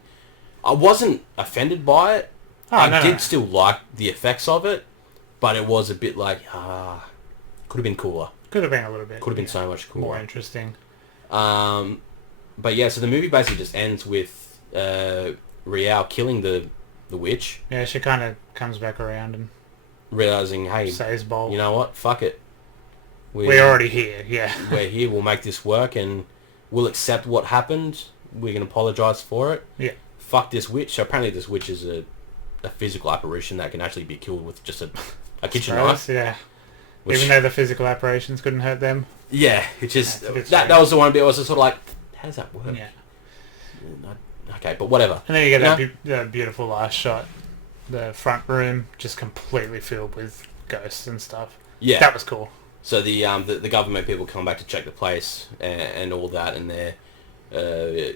I wasn't offended by it. I did still like the effects of it, but it was a bit like, could have been cooler. Could have been a little bit. Could have been so much cooler. More interesting. But yeah, so the movie basically just ends with Rial killing the witch. Yeah, she kind of comes back around and realizing, hey, says bowl. You know what? Fuck it. We're already here, yeah. We're here, we'll make this work, and we'll accept what happened. We can apologise for it. Yeah. Fuck this witch. So apparently this witch is a physical apparition that can actually be killed with just a kitchen knife. Yeah. Even though the physical apparitions couldn't hurt them. Yeah, which is... That was the one bit I was just sort of like, how does that work? Yeah. Okay, but whatever. And then you get that beautiful last shot. The front room just completely filled with ghosts and stuff. Yeah. That was cool. So the government people come back to check the place and all that, and they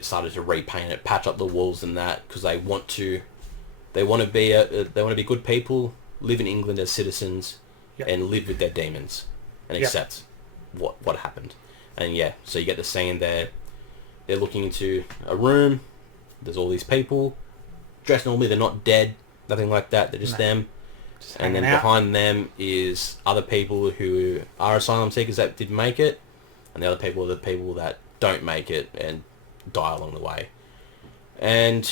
started to repaint it, patch up the walls and that, because they want to be good people, live in England as citizens, and live with their demons, and accept what happened. And yeah, so you get the scene there. They're looking into a room. There's all these people dressed normally. They're not dead, nothing like that. They're just them. And then behind them is other people who are asylum seekers that did make it, and the other people are the people that don't make it and die along the way. And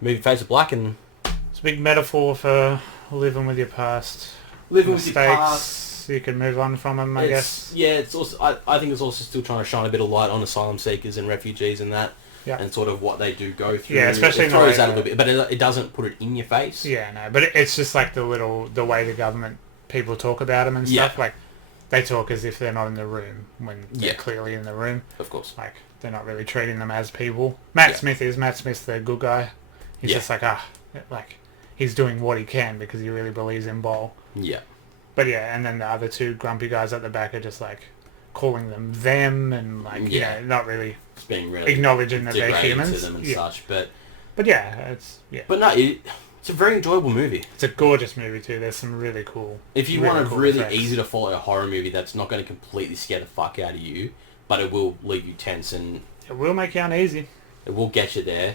movie fades to black, and it's a big metaphor for living with your past. Living with your past. So you can move on from them, I guess. Yeah, it's also. I think it's also still trying to shine a bit of light on asylum seekers and refugees and that. Yeah. And sort of what they do go through. Yeah, especially it throws that a little bit, but it doesn't put it in your face. Yeah, no, but it's just like the way the government people talk about them and stuff. Like, they talk as if they're not in the room when they're clearly in the room. Of course. Like, they're not really treating them as people. Matt Smith's the good guy. He's just like, he's doing what he can because he really believes in Bol. Yeah. But yeah, and then the other two grumpy guys at the back are just like calling them and like, you know, not really... being really acknowledging that they're humans to them and such, but yeah, but no, it's a very enjoyable movie. It's a gorgeous movie too. There's some really cool. If you want a really easy to follow horror movie that's not going to completely scare the fuck out of you, but it will leave you tense and it will make you uneasy. It will get you there.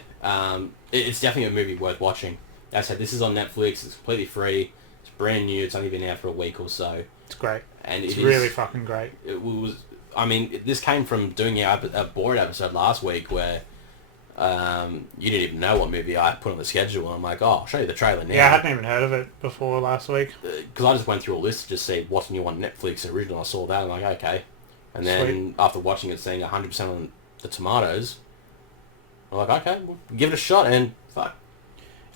It's definitely a movie worth watching. As I said, this is on Netflix. It's completely free. It's brand new. It's only been out for a week or so. It's great. And it's really fucking great. It was. I mean, this came from doing a Bored episode last week where you didn't even know what movie I put on the schedule. And I'm like, I'll show you the trailer now. Yeah, I hadn't even heard of it before last week. Because I just went through a list to just see what's new on Netflix original. I saw that. I'm like, okay. And then after watching it, seeing 100% on the tomatoes, I'm like, okay, well, give it a shot. And fuck.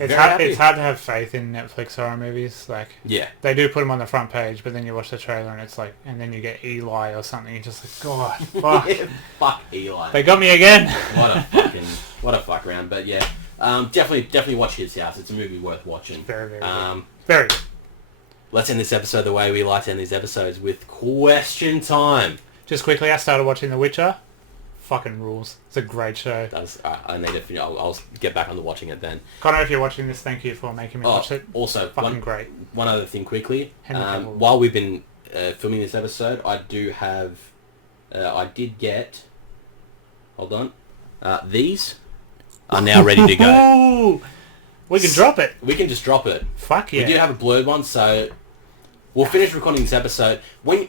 It's hard to have faith in Netflix horror movies. Like, they do put them on the front page, but then you watch the trailer and it's like, and then you get Eli or something. You're just like, God, fuck, fuck Eli. They got me again. what a fuck round. But yeah, definitely watch His House. It's a movie worth watching. Very good. Very good. Let's end this episode the way we like to end these episodes, with question time. Just quickly, I started watching The Witcher. Fucking rules. It's a great show. I need to finish. I'll get back onto watching it then. Connor, if you're watching this, thank you for making me watch it. Also, great. One other thing quickly. While we've been filming this episode, I did get... Hold on. These are now ready to go. We can drop it. We can just drop it. Fuck yeah. We do have a blurred one, so we'll finish recording this episode. When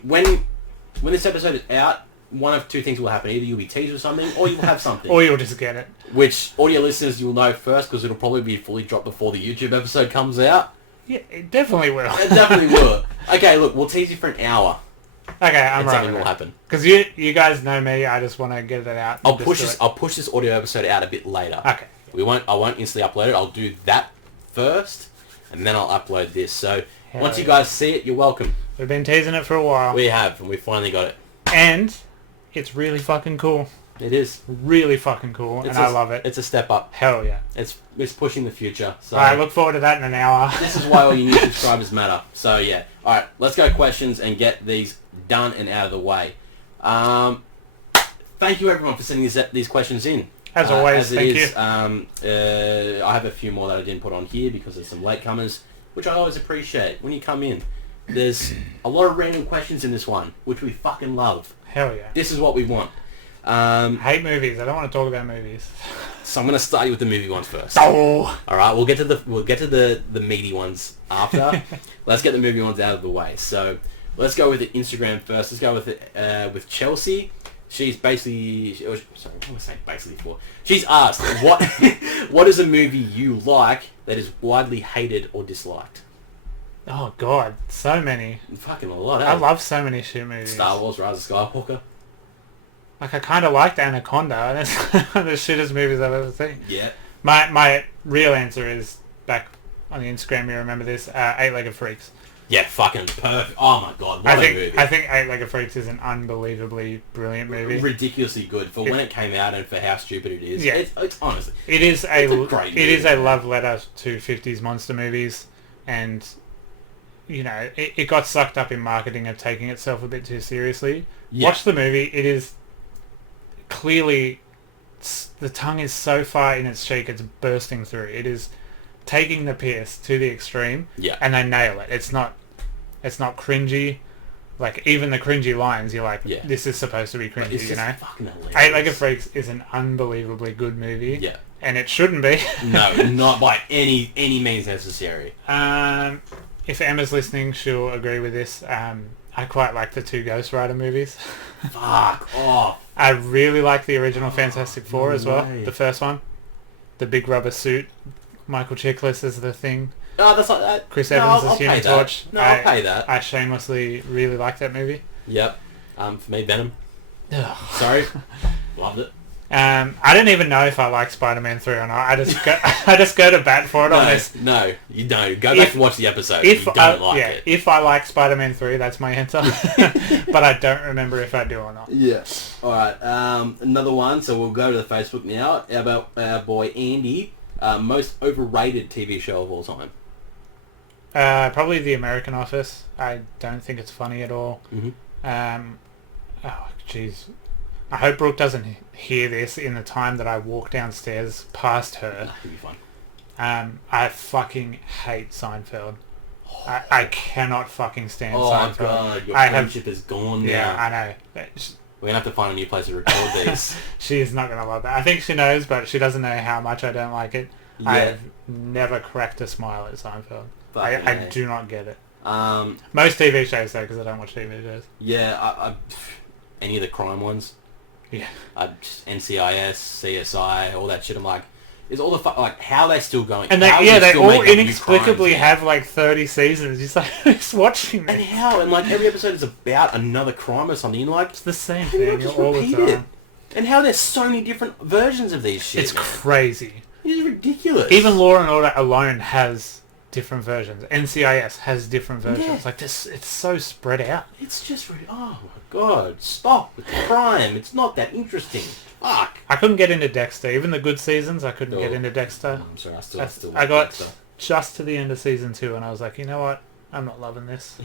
this episode is out, one of two things will happen. Either you'll be teased with something, or you'll have something. Or you'll just get it. Which audio listeners you'll know first, because it'll probably be fully dropped before the YouTube episode comes out. Yeah, it definitely will. It definitely will. Okay, look, we'll tease you for an hour. Okay, I'm right. Something will happen. Because you guys know me. I just want to get it out. I'll push this audio episode out a bit later. Okay. I won't instantly upload it. I'll do that first, and then I'll upload this. So once you guys see it, you're welcome. We've been teasing it for a while. We have, and we finally got it. And it's really fucking cool. It is. Really fucking cool, and I love it. It's a step up. Hell yeah. It's pushing the future. So I look forward to that in an hour. This is why all you new subscribers matter. So yeah. Alright, let's go questions and get these done and out of the way. Thank you everyone for sending these questions in. As always, thank you. I have a few more that I didn't put on here because there's some latecomers, which I always appreciate when you come in. There's a lot of random questions in this one, which we fucking love. Hell yeah. This is what we want. I hate movies. I don't want to talk about movies. So I'm gonna start you with the movie ones first. Oh. All right, we'll get to the meaty ones after. Let's get the movie ones out of the way. So let's go with the Instagram first. Let's go with it with Chelsea. She's basically... Sorry, what am I saying basically for? She's asked, what is a movie you like that is widely hated or disliked? Oh, God. So many. Fucking a lot, eh? I love so many shit movies. Star Wars, Rise of Skywalker. Like, I kind of liked Anaconda. And it's one of the shittest movies I've ever seen. Yeah. My real answer is, back on the Instagram, you remember this, Eight-Legged Freaks. Yeah, fucking perfect. Oh my god, what a movie. I think Eight-Legged Freaks is an unbelievably brilliant movie. Ridiculously good for when it came out and for how stupid it is. Yeah. It's honestly... It is a great movie. It is a love letter to 50s monster movies, and, you know, it got sucked up in marketing of taking itself a bit too seriously. Yeah. Watch the movie. It is clearly... The tongue is so far in its cheek, it's bursting through. It is taking the piss to the extreme, and they nail it. It's not cringy. Like, even the cringy lines, you're like, this is supposed to be cringy, it's you know? Fucking hilarious. Eight-Legged Freaks is an unbelievably good movie. Yeah. And it shouldn't be. No, not by any means necessary. If Emma's listening, she'll agree with this. I quite like the two Ghost Rider movies. Fuck off. I really like the original Fantastic Four as well. The first one. The big rubber suit. Michael Chiklis is the Thing. No, that's like that. Chris Evans is Human Torch. No, I'll pay that. I shamelessly really like that movie. Yep. For me, Venom. Sorry. Loved it. I don't even know if I like Spider-Man 3 or not. I just go to bat for it on this. No, you don't. Go back and watch the episode. You don't like it. If I like Spider-Man 3, that's my answer. But I don't remember if I do or not. Yeah. All right. Another one. So we'll go to the Facebook now. How about our boy Andy? Most overrated TV show of all time. Probably The American Office. I don't think it's funny at all. Mm-hmm. Oh, jeez. I hope Brooke doesn't hear this in the time that I walk downstairs past her. That'd be fun. I fucking hate Seinfeld. I cannot fucking stand Seinfeld. Oh god, your friendship is gone now. Yeah, I know. We're going to have to find a new place to record these. She's not going to love that. I think she knows, but she doesn't know how much I don't like it. Yeah. I've never cracked a smile at Seinfeld. I do not get it. Most TV shows, though, because I don't watch TV shows. Yeah, any of the crime ones. Yeah. NCIS, CSI, all that shit. I'm like, is all the like, how are they still going? And they all inexplicably have like 30 seasons. Just like, just watching them. And how? And like every episode is about another crime or something. You're like, it's the same thing all the time. And how there's so many different versions of these shit. It's crazy. It is ridiculous. Even Law and Order alone has different versions. NCIS has different versions. Yeah. Like this, it's so spread out. It's just oh my god, stop with the crime. It's not that interesting. Fuck. I couldn't get into Dexter. Even the good seasons, I couldn't get into Dexter. I'm sorry, I got just to the end of season 2, and I was like, you know what? I'm not loving this.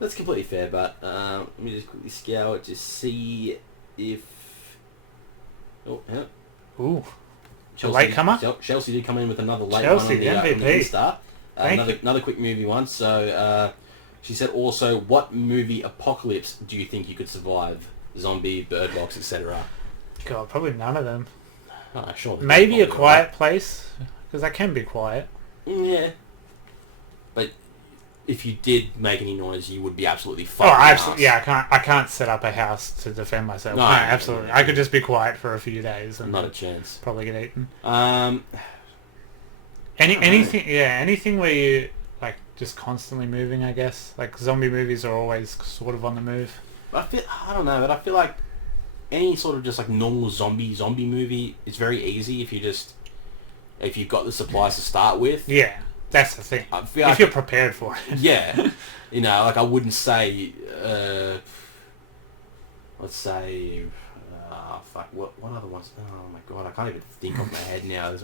That's completely fair, but let me just quickly scour it to see if. Oh, yeah. Ooh. Chelsea, late comer? Chelsea did come in with another late Chelsea, one on the Insta. MVP. Another quick movie one. So she said also, what movie apocalypse do you think you could survive? Zombie, Bird Box, etc. God, probably none of them. Oh, sure. Maybe A Quiet Place, because that can be quiet. Yeah. But if you did make any noise, you would be absolutely fucked. Oh, absolutely. Yeah, I can't set up a house to defend myself. No, absolutely. No. I could just be quiet for a few days and not a chance. Probably get eaten. Anything where you like just constantly moving, I guess. Like zombie movies are always sort of on the move. I don't know, but I feel like any sort of just like normal zombie movie, it's very easy if you've got the supplies to start with. Yeah, that's the thing. I feel if like, you're prepared for it. Yeah, you know, like I wouldn't say. Let's say, fuck. What other ones? Oh my god, I can't even think off my head now. This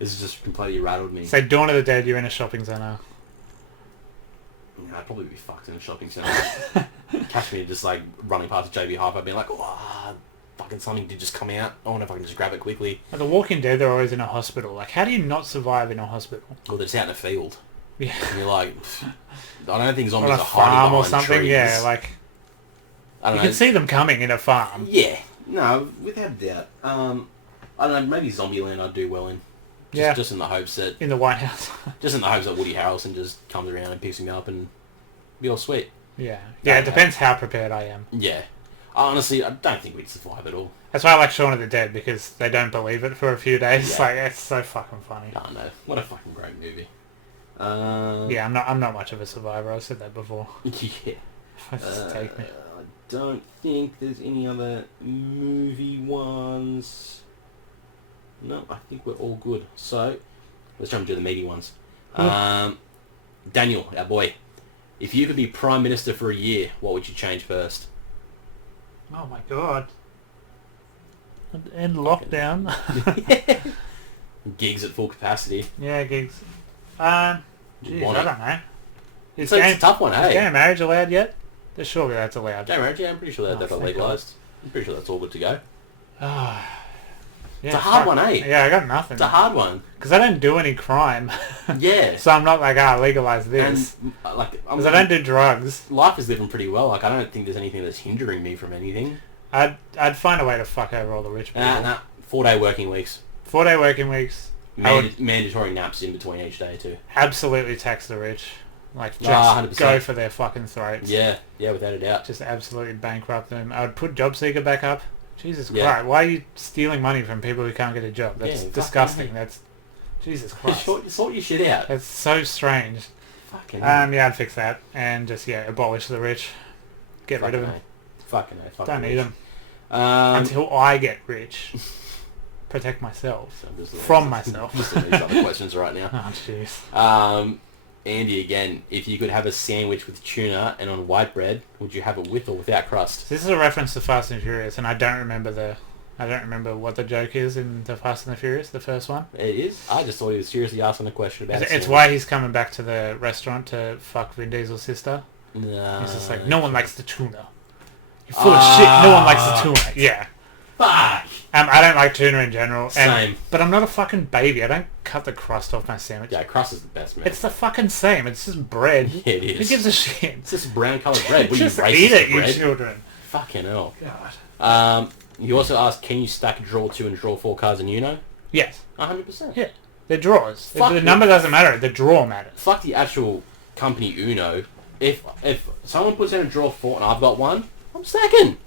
has just completely rattled me. Say Dawn of the Dead. You're in a shopping centre. Yeah, I'd probably be fucked in a shopping centre. Catch me just like running past JB Hi-Fi being like, oh, fucking something did just come out. I wonder if I can just grab it quickly. Like The Walking Dead, they're always in a hospital. Like, how do you not survive in a hospital? Well, they're just out in a field. Yeah. And you're like, I don't think zombies on are a hiding farm or behind something. trees. Yeah, like I don't you know. can see them coming in a farm. Yeah, no, without a doubt. I don't know, maybe Zombieland I'd do well in. Just in the hopes that... In the White House. Just in the hopes that Woody Harrelson just comes around and picks me up and be all sweet. Yeah. Yeah, it depends how prepared I am. Yeah. Honestly, I don't think we'd survive at all. That's why I like Shaun of the Dead, because they don't believe it for a few days. Yeah. Like, it's so fucking funny. I know. What a fucking great movie. Yeah, I'm not much of a survivor. I've said that before. Yeah. Just take me. I don't think there's any other movie ones. No, I think we're all good. So, let's jump into the meaty ones. Daniel, our boy, if you could be Prime Minister for a year, what would you change first? Oh my god. End lockdown. Gigs at full capacity. Yeah, gigs. Geez, I don't know. It's a tough one, Is gay marriage allowed yet? Surely that's allowed. Gay marriage, yeah, I'm pretty sure that's legalised. I'm pretty sure that's all good to go. Yeah, it's a hard one, eh? Yeah, I got nothing. It's a hard one. Because I don't do any crime. Yeah. So I'm not like, legalise this. Because I don't do drugs. Life is living pretty well. Like, I don't think there's anything that's hindering me from anything. I'd find a way to fuck over all the rich people. 4-day working weeks. 4-day working weeks. Mandatory naps in between each day too. Absolutely tax the rich. Like, just go for their fucking throats. Yeah, without a doubt. Just absolutely bankrupt them. I would put JobSeeker back up. Jesus Christ, why are you stealing money from people who can't get a job? That's disgusting. That's... Jesus Christ. Sort your shit out. That's so strange. Fucking yeah, I'd fix that. And just, abolish the rich. Get rid of them. Fucking don't need them. Until I get rich. Protect myself. From myself. Just these other questions right now. Oh, jeez. Andy, again, if you could have a sandwich with tuna and on white bread, would you have it with or without crust? This is a reference to Fast and Furious, and I don't remember what the joke is in the Fast and the Furious, the first one. It is? I just thought he was seriously asking a question about it. It's why he's coming back to the restaurant to fuck Vin Diesel's sister. No. He's just like, no one likes the tuna. You're full of shit. No one likes the tuna. Yeah. Fuck! I don't like tuna in general. Same. But I'm not a fucking baby. I don't cut the crust off my sandwich. Yeah, crust is the best, man. It's the fucking same. It's just bread. Yeah, it is. Who gives a shit? It's just brown coloured bread. Just eat it, you children. Fucking hell. God. You also asked, can you stack draw 2 and draw 4 cards in Uno? Yes. 100%. Yeah. They're draws. The number doesn't matter. The draw matters. Fuck the actual company Uno. If someone puts in a draw 4 and I've got one, I'm stacking.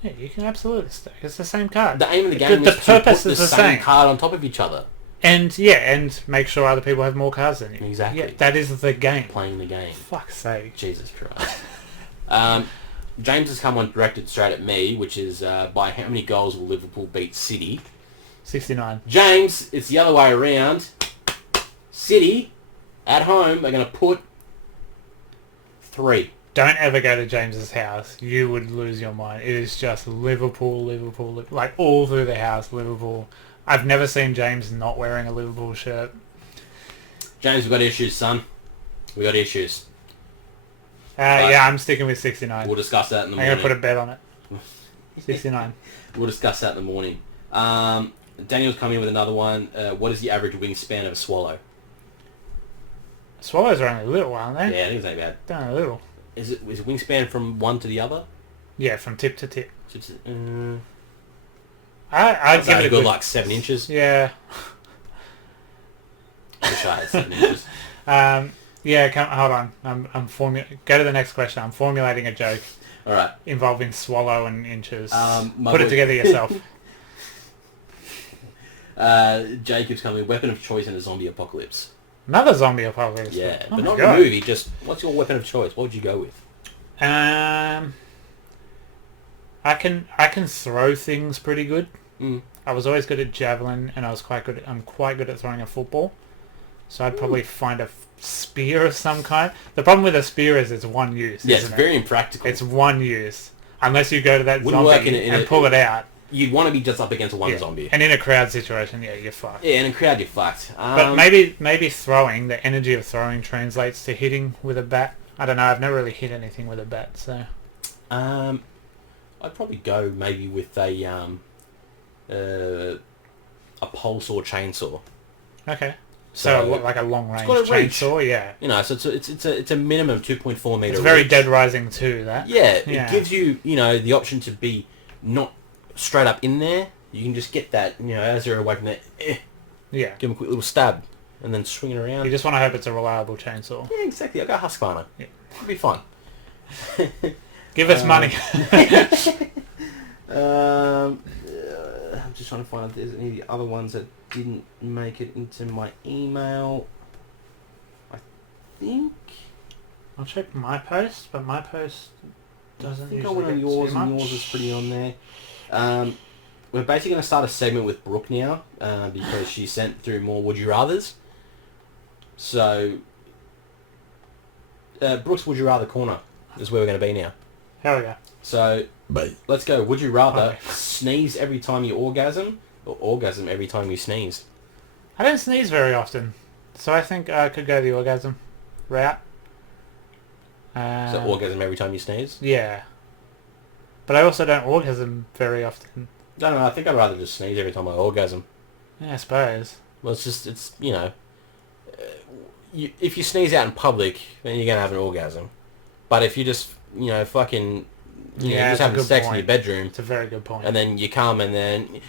Yeah, you can absolutely stack. It's the same card. The aim of the game is to put the same card on top of each other. And make sure other people have more cards than you. Exactly. Yeah, that is the game. Playing the game. Fuck's sake. Jesus Christ. James has come on directed straight at me, which is by how many goals will Liverpool beat City? 69. James, it's the other way around. City, at home, are going to put 3. Don't ever go to James's house. You would lose your mind. It is just Liverpool, like all through the house, Liverpool. I've never seen James not wearing a Liverpool shirt. James, we've got issues, son. We got issues. Yeah, I'm sticking with 69. We'll discuss that in the morning. I'm going to put a bet on it. 69. We'll discuss that in the morning. Daniel's coming in with another one. What is the average wingspan of a swallow? Swallows are only little, aren't they? Yeah, I think it's not bad. They're only little. Is wingspan from one to the other? Yeah, from tip to tip. I'd give it a good like 7 inches. Yeah. I wish I had 7 inches. Hold on. Go to the next question. I'm formulating a joke. All right. Involving swallow and inches. Put it together yourself. Jacob's coming. Weapon of choice in a zombie apocalypse. Another zombie apocalypse. Yeah, but not a movie. Just what's your weapon of choice? What would you go with? I can throw things pretty good. I was always good at javelin, and I'm quite good at throwing a football. So I'd probably find a spear of some kind. The problem with a spear is it's one use. Yeah, it's very impractical. It's one use, unless you go to that zombie and pull it out. You'd want to be just up against one zombie. And in a crowd situation, you're fucked. Yeah, in a crowd, you're fucked. But maybe throwing, the energy of throwing translates to hitting with a bat. I don't know, I've never really hit anything with a bat, so... I'd probably go maybe with a pole saw chainsaw. Okay. So like a long range chainsaw, yeah. You know, so it's a minimum 2.4 meter. It's very reach. Dead Rising too. That. Yeah, it gives you the option to be not straight up in there, you can just get that, as they're away from that, Yeah. give them a quick little stab, and then swing it around. You just want to hope it's a reliable chainsaw. Yeah, exactly. I got Husqvarna. Yeah. It'll be fun. Give us money. I'm just trying to find out if there's any of the other ones that didn't make it into my email. I think... I'll check my post, but my post doesn't I think I usually went on get yours, too and much. yours is pretty on there. We're basically going to start a segment with Brooke now, because she sent through more Would You Rathers. So, Brooke's Would You Rather Corner is where we're going to be now. Hell yeah. So, let's go. Would you rather Okay. sneeze every time you orgasm, or orgasm every time you sneeze? I don't sneeze very often, so I think I could go the orgasm route. So orgasm every time you sneeze? Yeah. But I also don't orgasm very often. No, I think I'd rather just sneeze every time I orgasm. Yeah, I suppose. Well, it's if you sneeze out in public, then you're going to have an orgasm. But if you just, fucking, Yeah, just that's a having good sex in point. your bedroom, It's a very good point. and then you come, and then,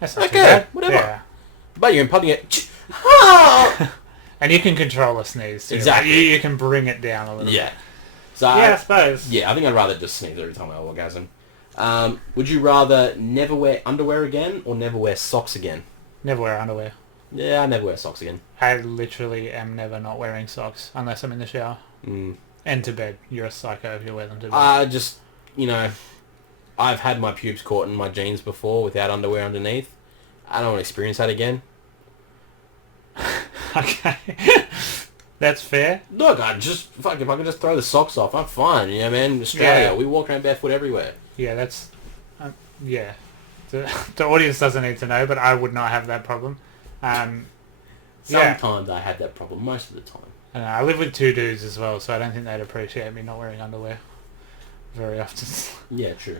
That's not okay, too bad. whatever. Yeah. But you're in public, And you can control a sneeze too. Exactly. Like, you can bring it down a little yeah. bit. So Yeah, I suppose. I think I'd rather just sneeze every time I orgasm. Would you rather never wear underwear again or never wear socks again? Never wear underwear. Yeah, I never wear socks again. I literally am never not wearing socks unless I'm in the shower. Mm. And to bed. You're a psycho if you wear them to bed. I've had my pubes caught in my jeans before without underwear underneath. I don't want to experience that again. Okay. That's fair. Look, if I could just throw the socks off, I'm fine. You know, man, Australia, Yeah. we walk around barefoot everywhere. Yeah, that's... yeah. The audience doesn't need to know, but I would not have that problem. Yeah. Sometimes I had that problem, most of the time. I live with two dudes as well, so I don't think they'd appreciate me not wearing underwear very often. Yeah, true.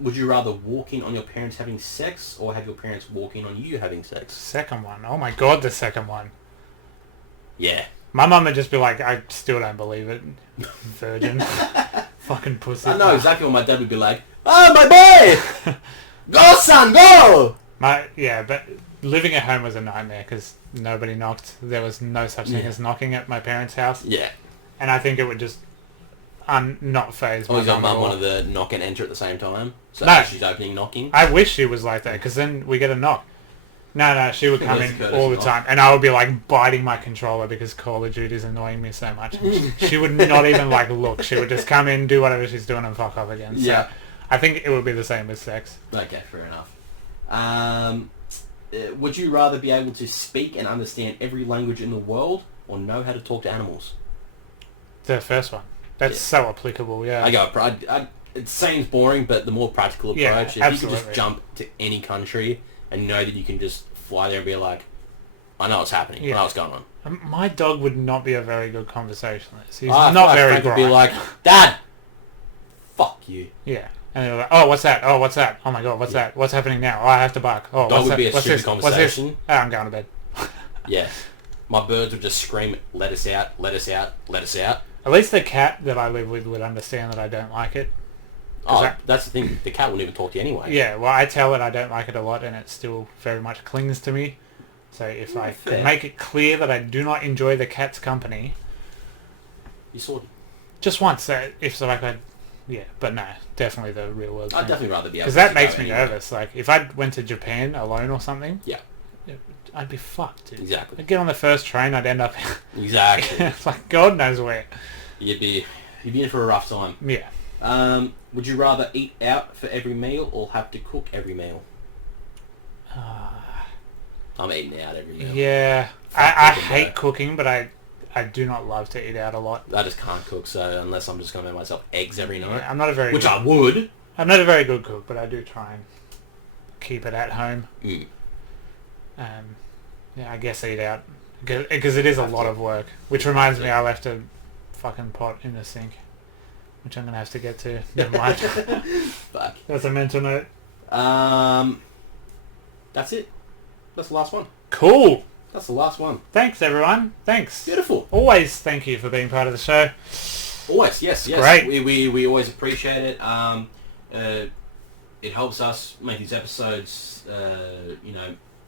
Would you rather walk in on your parents having sex or have your parents walk in on you having sex? Second one. Oh my god, the second one. Yeah. My mum would just be like, I still don't believe it. Virgin. Fucking pussy. I know exactly what my dad would be like. Oh, my boy! Go, son, go! Yeah, but living at home was a nightmare because nobody knocked. There was no such thing as knocking at my parents' house. Yeah. And I think it would just not phase my Always got mum at mum all. wanted to knock and enter at the same time. So No. she's opening, knocking. I wish she was like that because then we get a knock. No, she would come That's in courtesy all the knock. time and I would be like biting my controller because Call of Duty is annoying me so much. She would not even like look. She would just come in, do whatever she's doing and fuck off again. So Yeah. I think it would be the same with sex. Okay, fair enough. Would you rather be able to speak and understand every language in the world or know how to talk to animals? The first one. That's so applicable, yeah. I go, it seems boring, but the more practical approach, Yeah, if you could just absolutely. jump to any country and know that you can just fly there and be like, I know what's happening, I Yeah. know what's going on. My dog would not be a very good conversationalist. He's I not feel like very Frank would bright. be like, Dad, fuck you. Yeah. And they're like, oh, what's that? Oh, what's that? Oh my god, what's that? What's happening now? Oh, I have to bark. Oh, Dog what's would that? be a What's stupid this? What's this? conversation. Oh, I'm going to bed. Yeah. My birds would just scream, let us out, let us out, let us out. At least the cat that I live with would understand that I don't like it. Oh, that's the thing. The cat wouldn't even talk to you anyway. Yeah, well, I tell it I don't like it a lot and it still very much clings to me. So if I fair. could make it clear that I do not enjoy the cat's company, You saw it. just once, yeah, but no, definitely the real world I'd definitely rather be able because to that go makes me anywhere. nervous. Like, if I went to Japan alone or something, Yeah. I'd be fucked, dude. Exactly. I'd get on the first train, I'd end up... Exactly. it's like, God knows where. You'd be in for a rough time. Yeah. Would you rather eat out for every meal or have to cook every meal? I'm eating out every meal. Yeah. I hate cooking, but I do not love to eat out a lot. I just can't cook, so unless I'm just going to make myself eggs every night, Yeah, I'm not a very which good, I would. I'm not a very good cook, but I do try and keep it at home. Mm. Yeah, I guess eat out because it is a lot of work. Which reminds me, I left a fucking pot in the sink, which I'm gonna have to get to. Never mind. Fuck. That's a mental note. That's it. That's the last one. Cool. That's the last one. Thanks, everyone. Thanks. Beautiful. Always thank you for being part of the show. Always, yes. Great. We always appreciate it. It helps us make these episodes,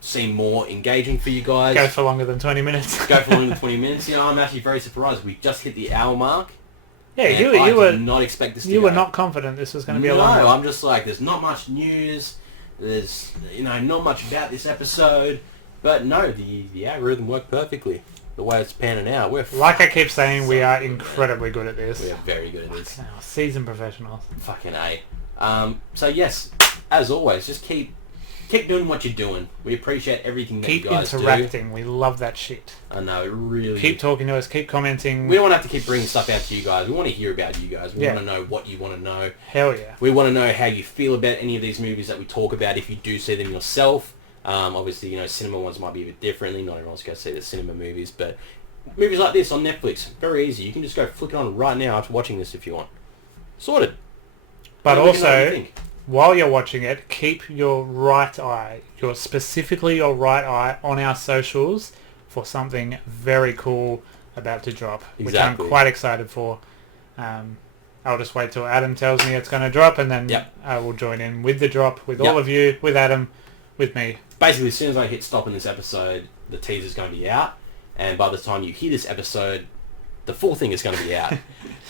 seem more engaging for you guys. Go for longer than 20 minutes. Go for longer than 20 minutes. I'm actually very surprised. We just hit the hour mark. Yeah, you did not expect this to You were not confident this was going to be a long one. No, I'm just like, there's not much news. There's, not much about this episode. But no, the algorithm worked perfectly. The way it's panning out. Like I keep saying, we are incredibly good at this. We are very good at this. Seasoned professionals. Fucking A. So yes, as always, just keep doing what you're doing. We appreciate everything that you guys do. Keep interacting. We love that shit. I know, it really... Keep talking to us. Keep commenting. We don't want to have to keep bringing stuff out to you guys. We want to hear about you guys. We want to know what you want to know. Hell yeah. We want to know how you feel about any of these movies that we talk about if you do see them yourself. Obviously, cinema ones might be a bit differently. Not everyone's going to see the cinema movies, but movies like this on Netflix, very easy. You can just go flick it on right now after watching this if you want. Sorted. But also, while you're watching it, keep your right eye, specifically your right eye, on our socials for something very cool about to drop, which I'm quite excited for. I'll just wait till Adam tells me it's going to drop, and then I will join in with the drop, with all of you, with Adam, with me. Basically, as soon as I hit stop in this episode, the teaser's going to be out, and by the time you hear this episode, the full thing is going to be out.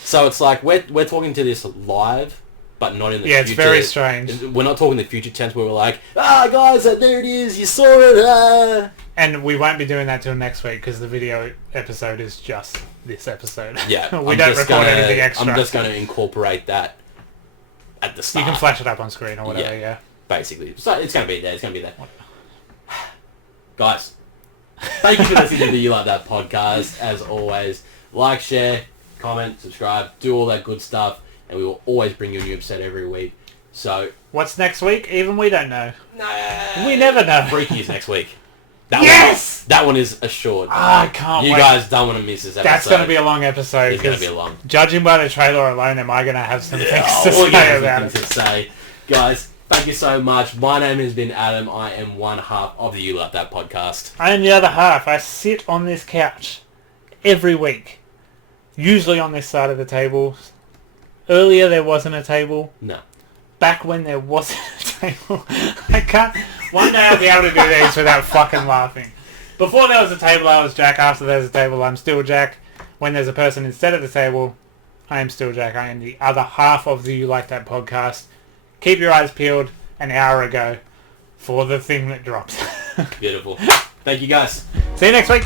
So it's like, we're talking to this live, but not in the future. Yeah, it's very strange. We're not talking the future tense where we're like, guys, there it is, you saw it. And we won't be doing that till next week because the video episode is just this episode. Yeah. We don't record anything extra. I'm just going to incorporate that at the start. You can flash it up on screen or whatever, yeah. Basically. So it's going to be there. It's going to be there. Guys, thank you for listening to the You Like That podcast. As always, like, share, comment, subscribe, do all that good stuff. And we will always bring you a new episode every week. So... What's next week? Even we don't know. No. We never know. Freaky is next week. That one is assured. I can't wait. You guys don't want to miss this episode. That's going to be a long episode. It's going to be a long. Judging by the trailer alone, am I going to have some things to say about it? Guys, thank you so much. My name has been Adam. I am one half of the You Like That podcast. I am the other half. I sit on this couch every week. Usually on this side of the table. Earlier there wasn't a table. No. Back when there wasn't a table. I can't... One day I'll be able to do these without fucking laughing. Before there was a table, I was Jack. After there's a table, I'm still Jack. When there's a person instead of the table, I am still Jack. I am the other half of the You Like That podcast. Keep your eyes peeled an hour ago for the thing that drops. Beautiful. Thank you guys. See you next week.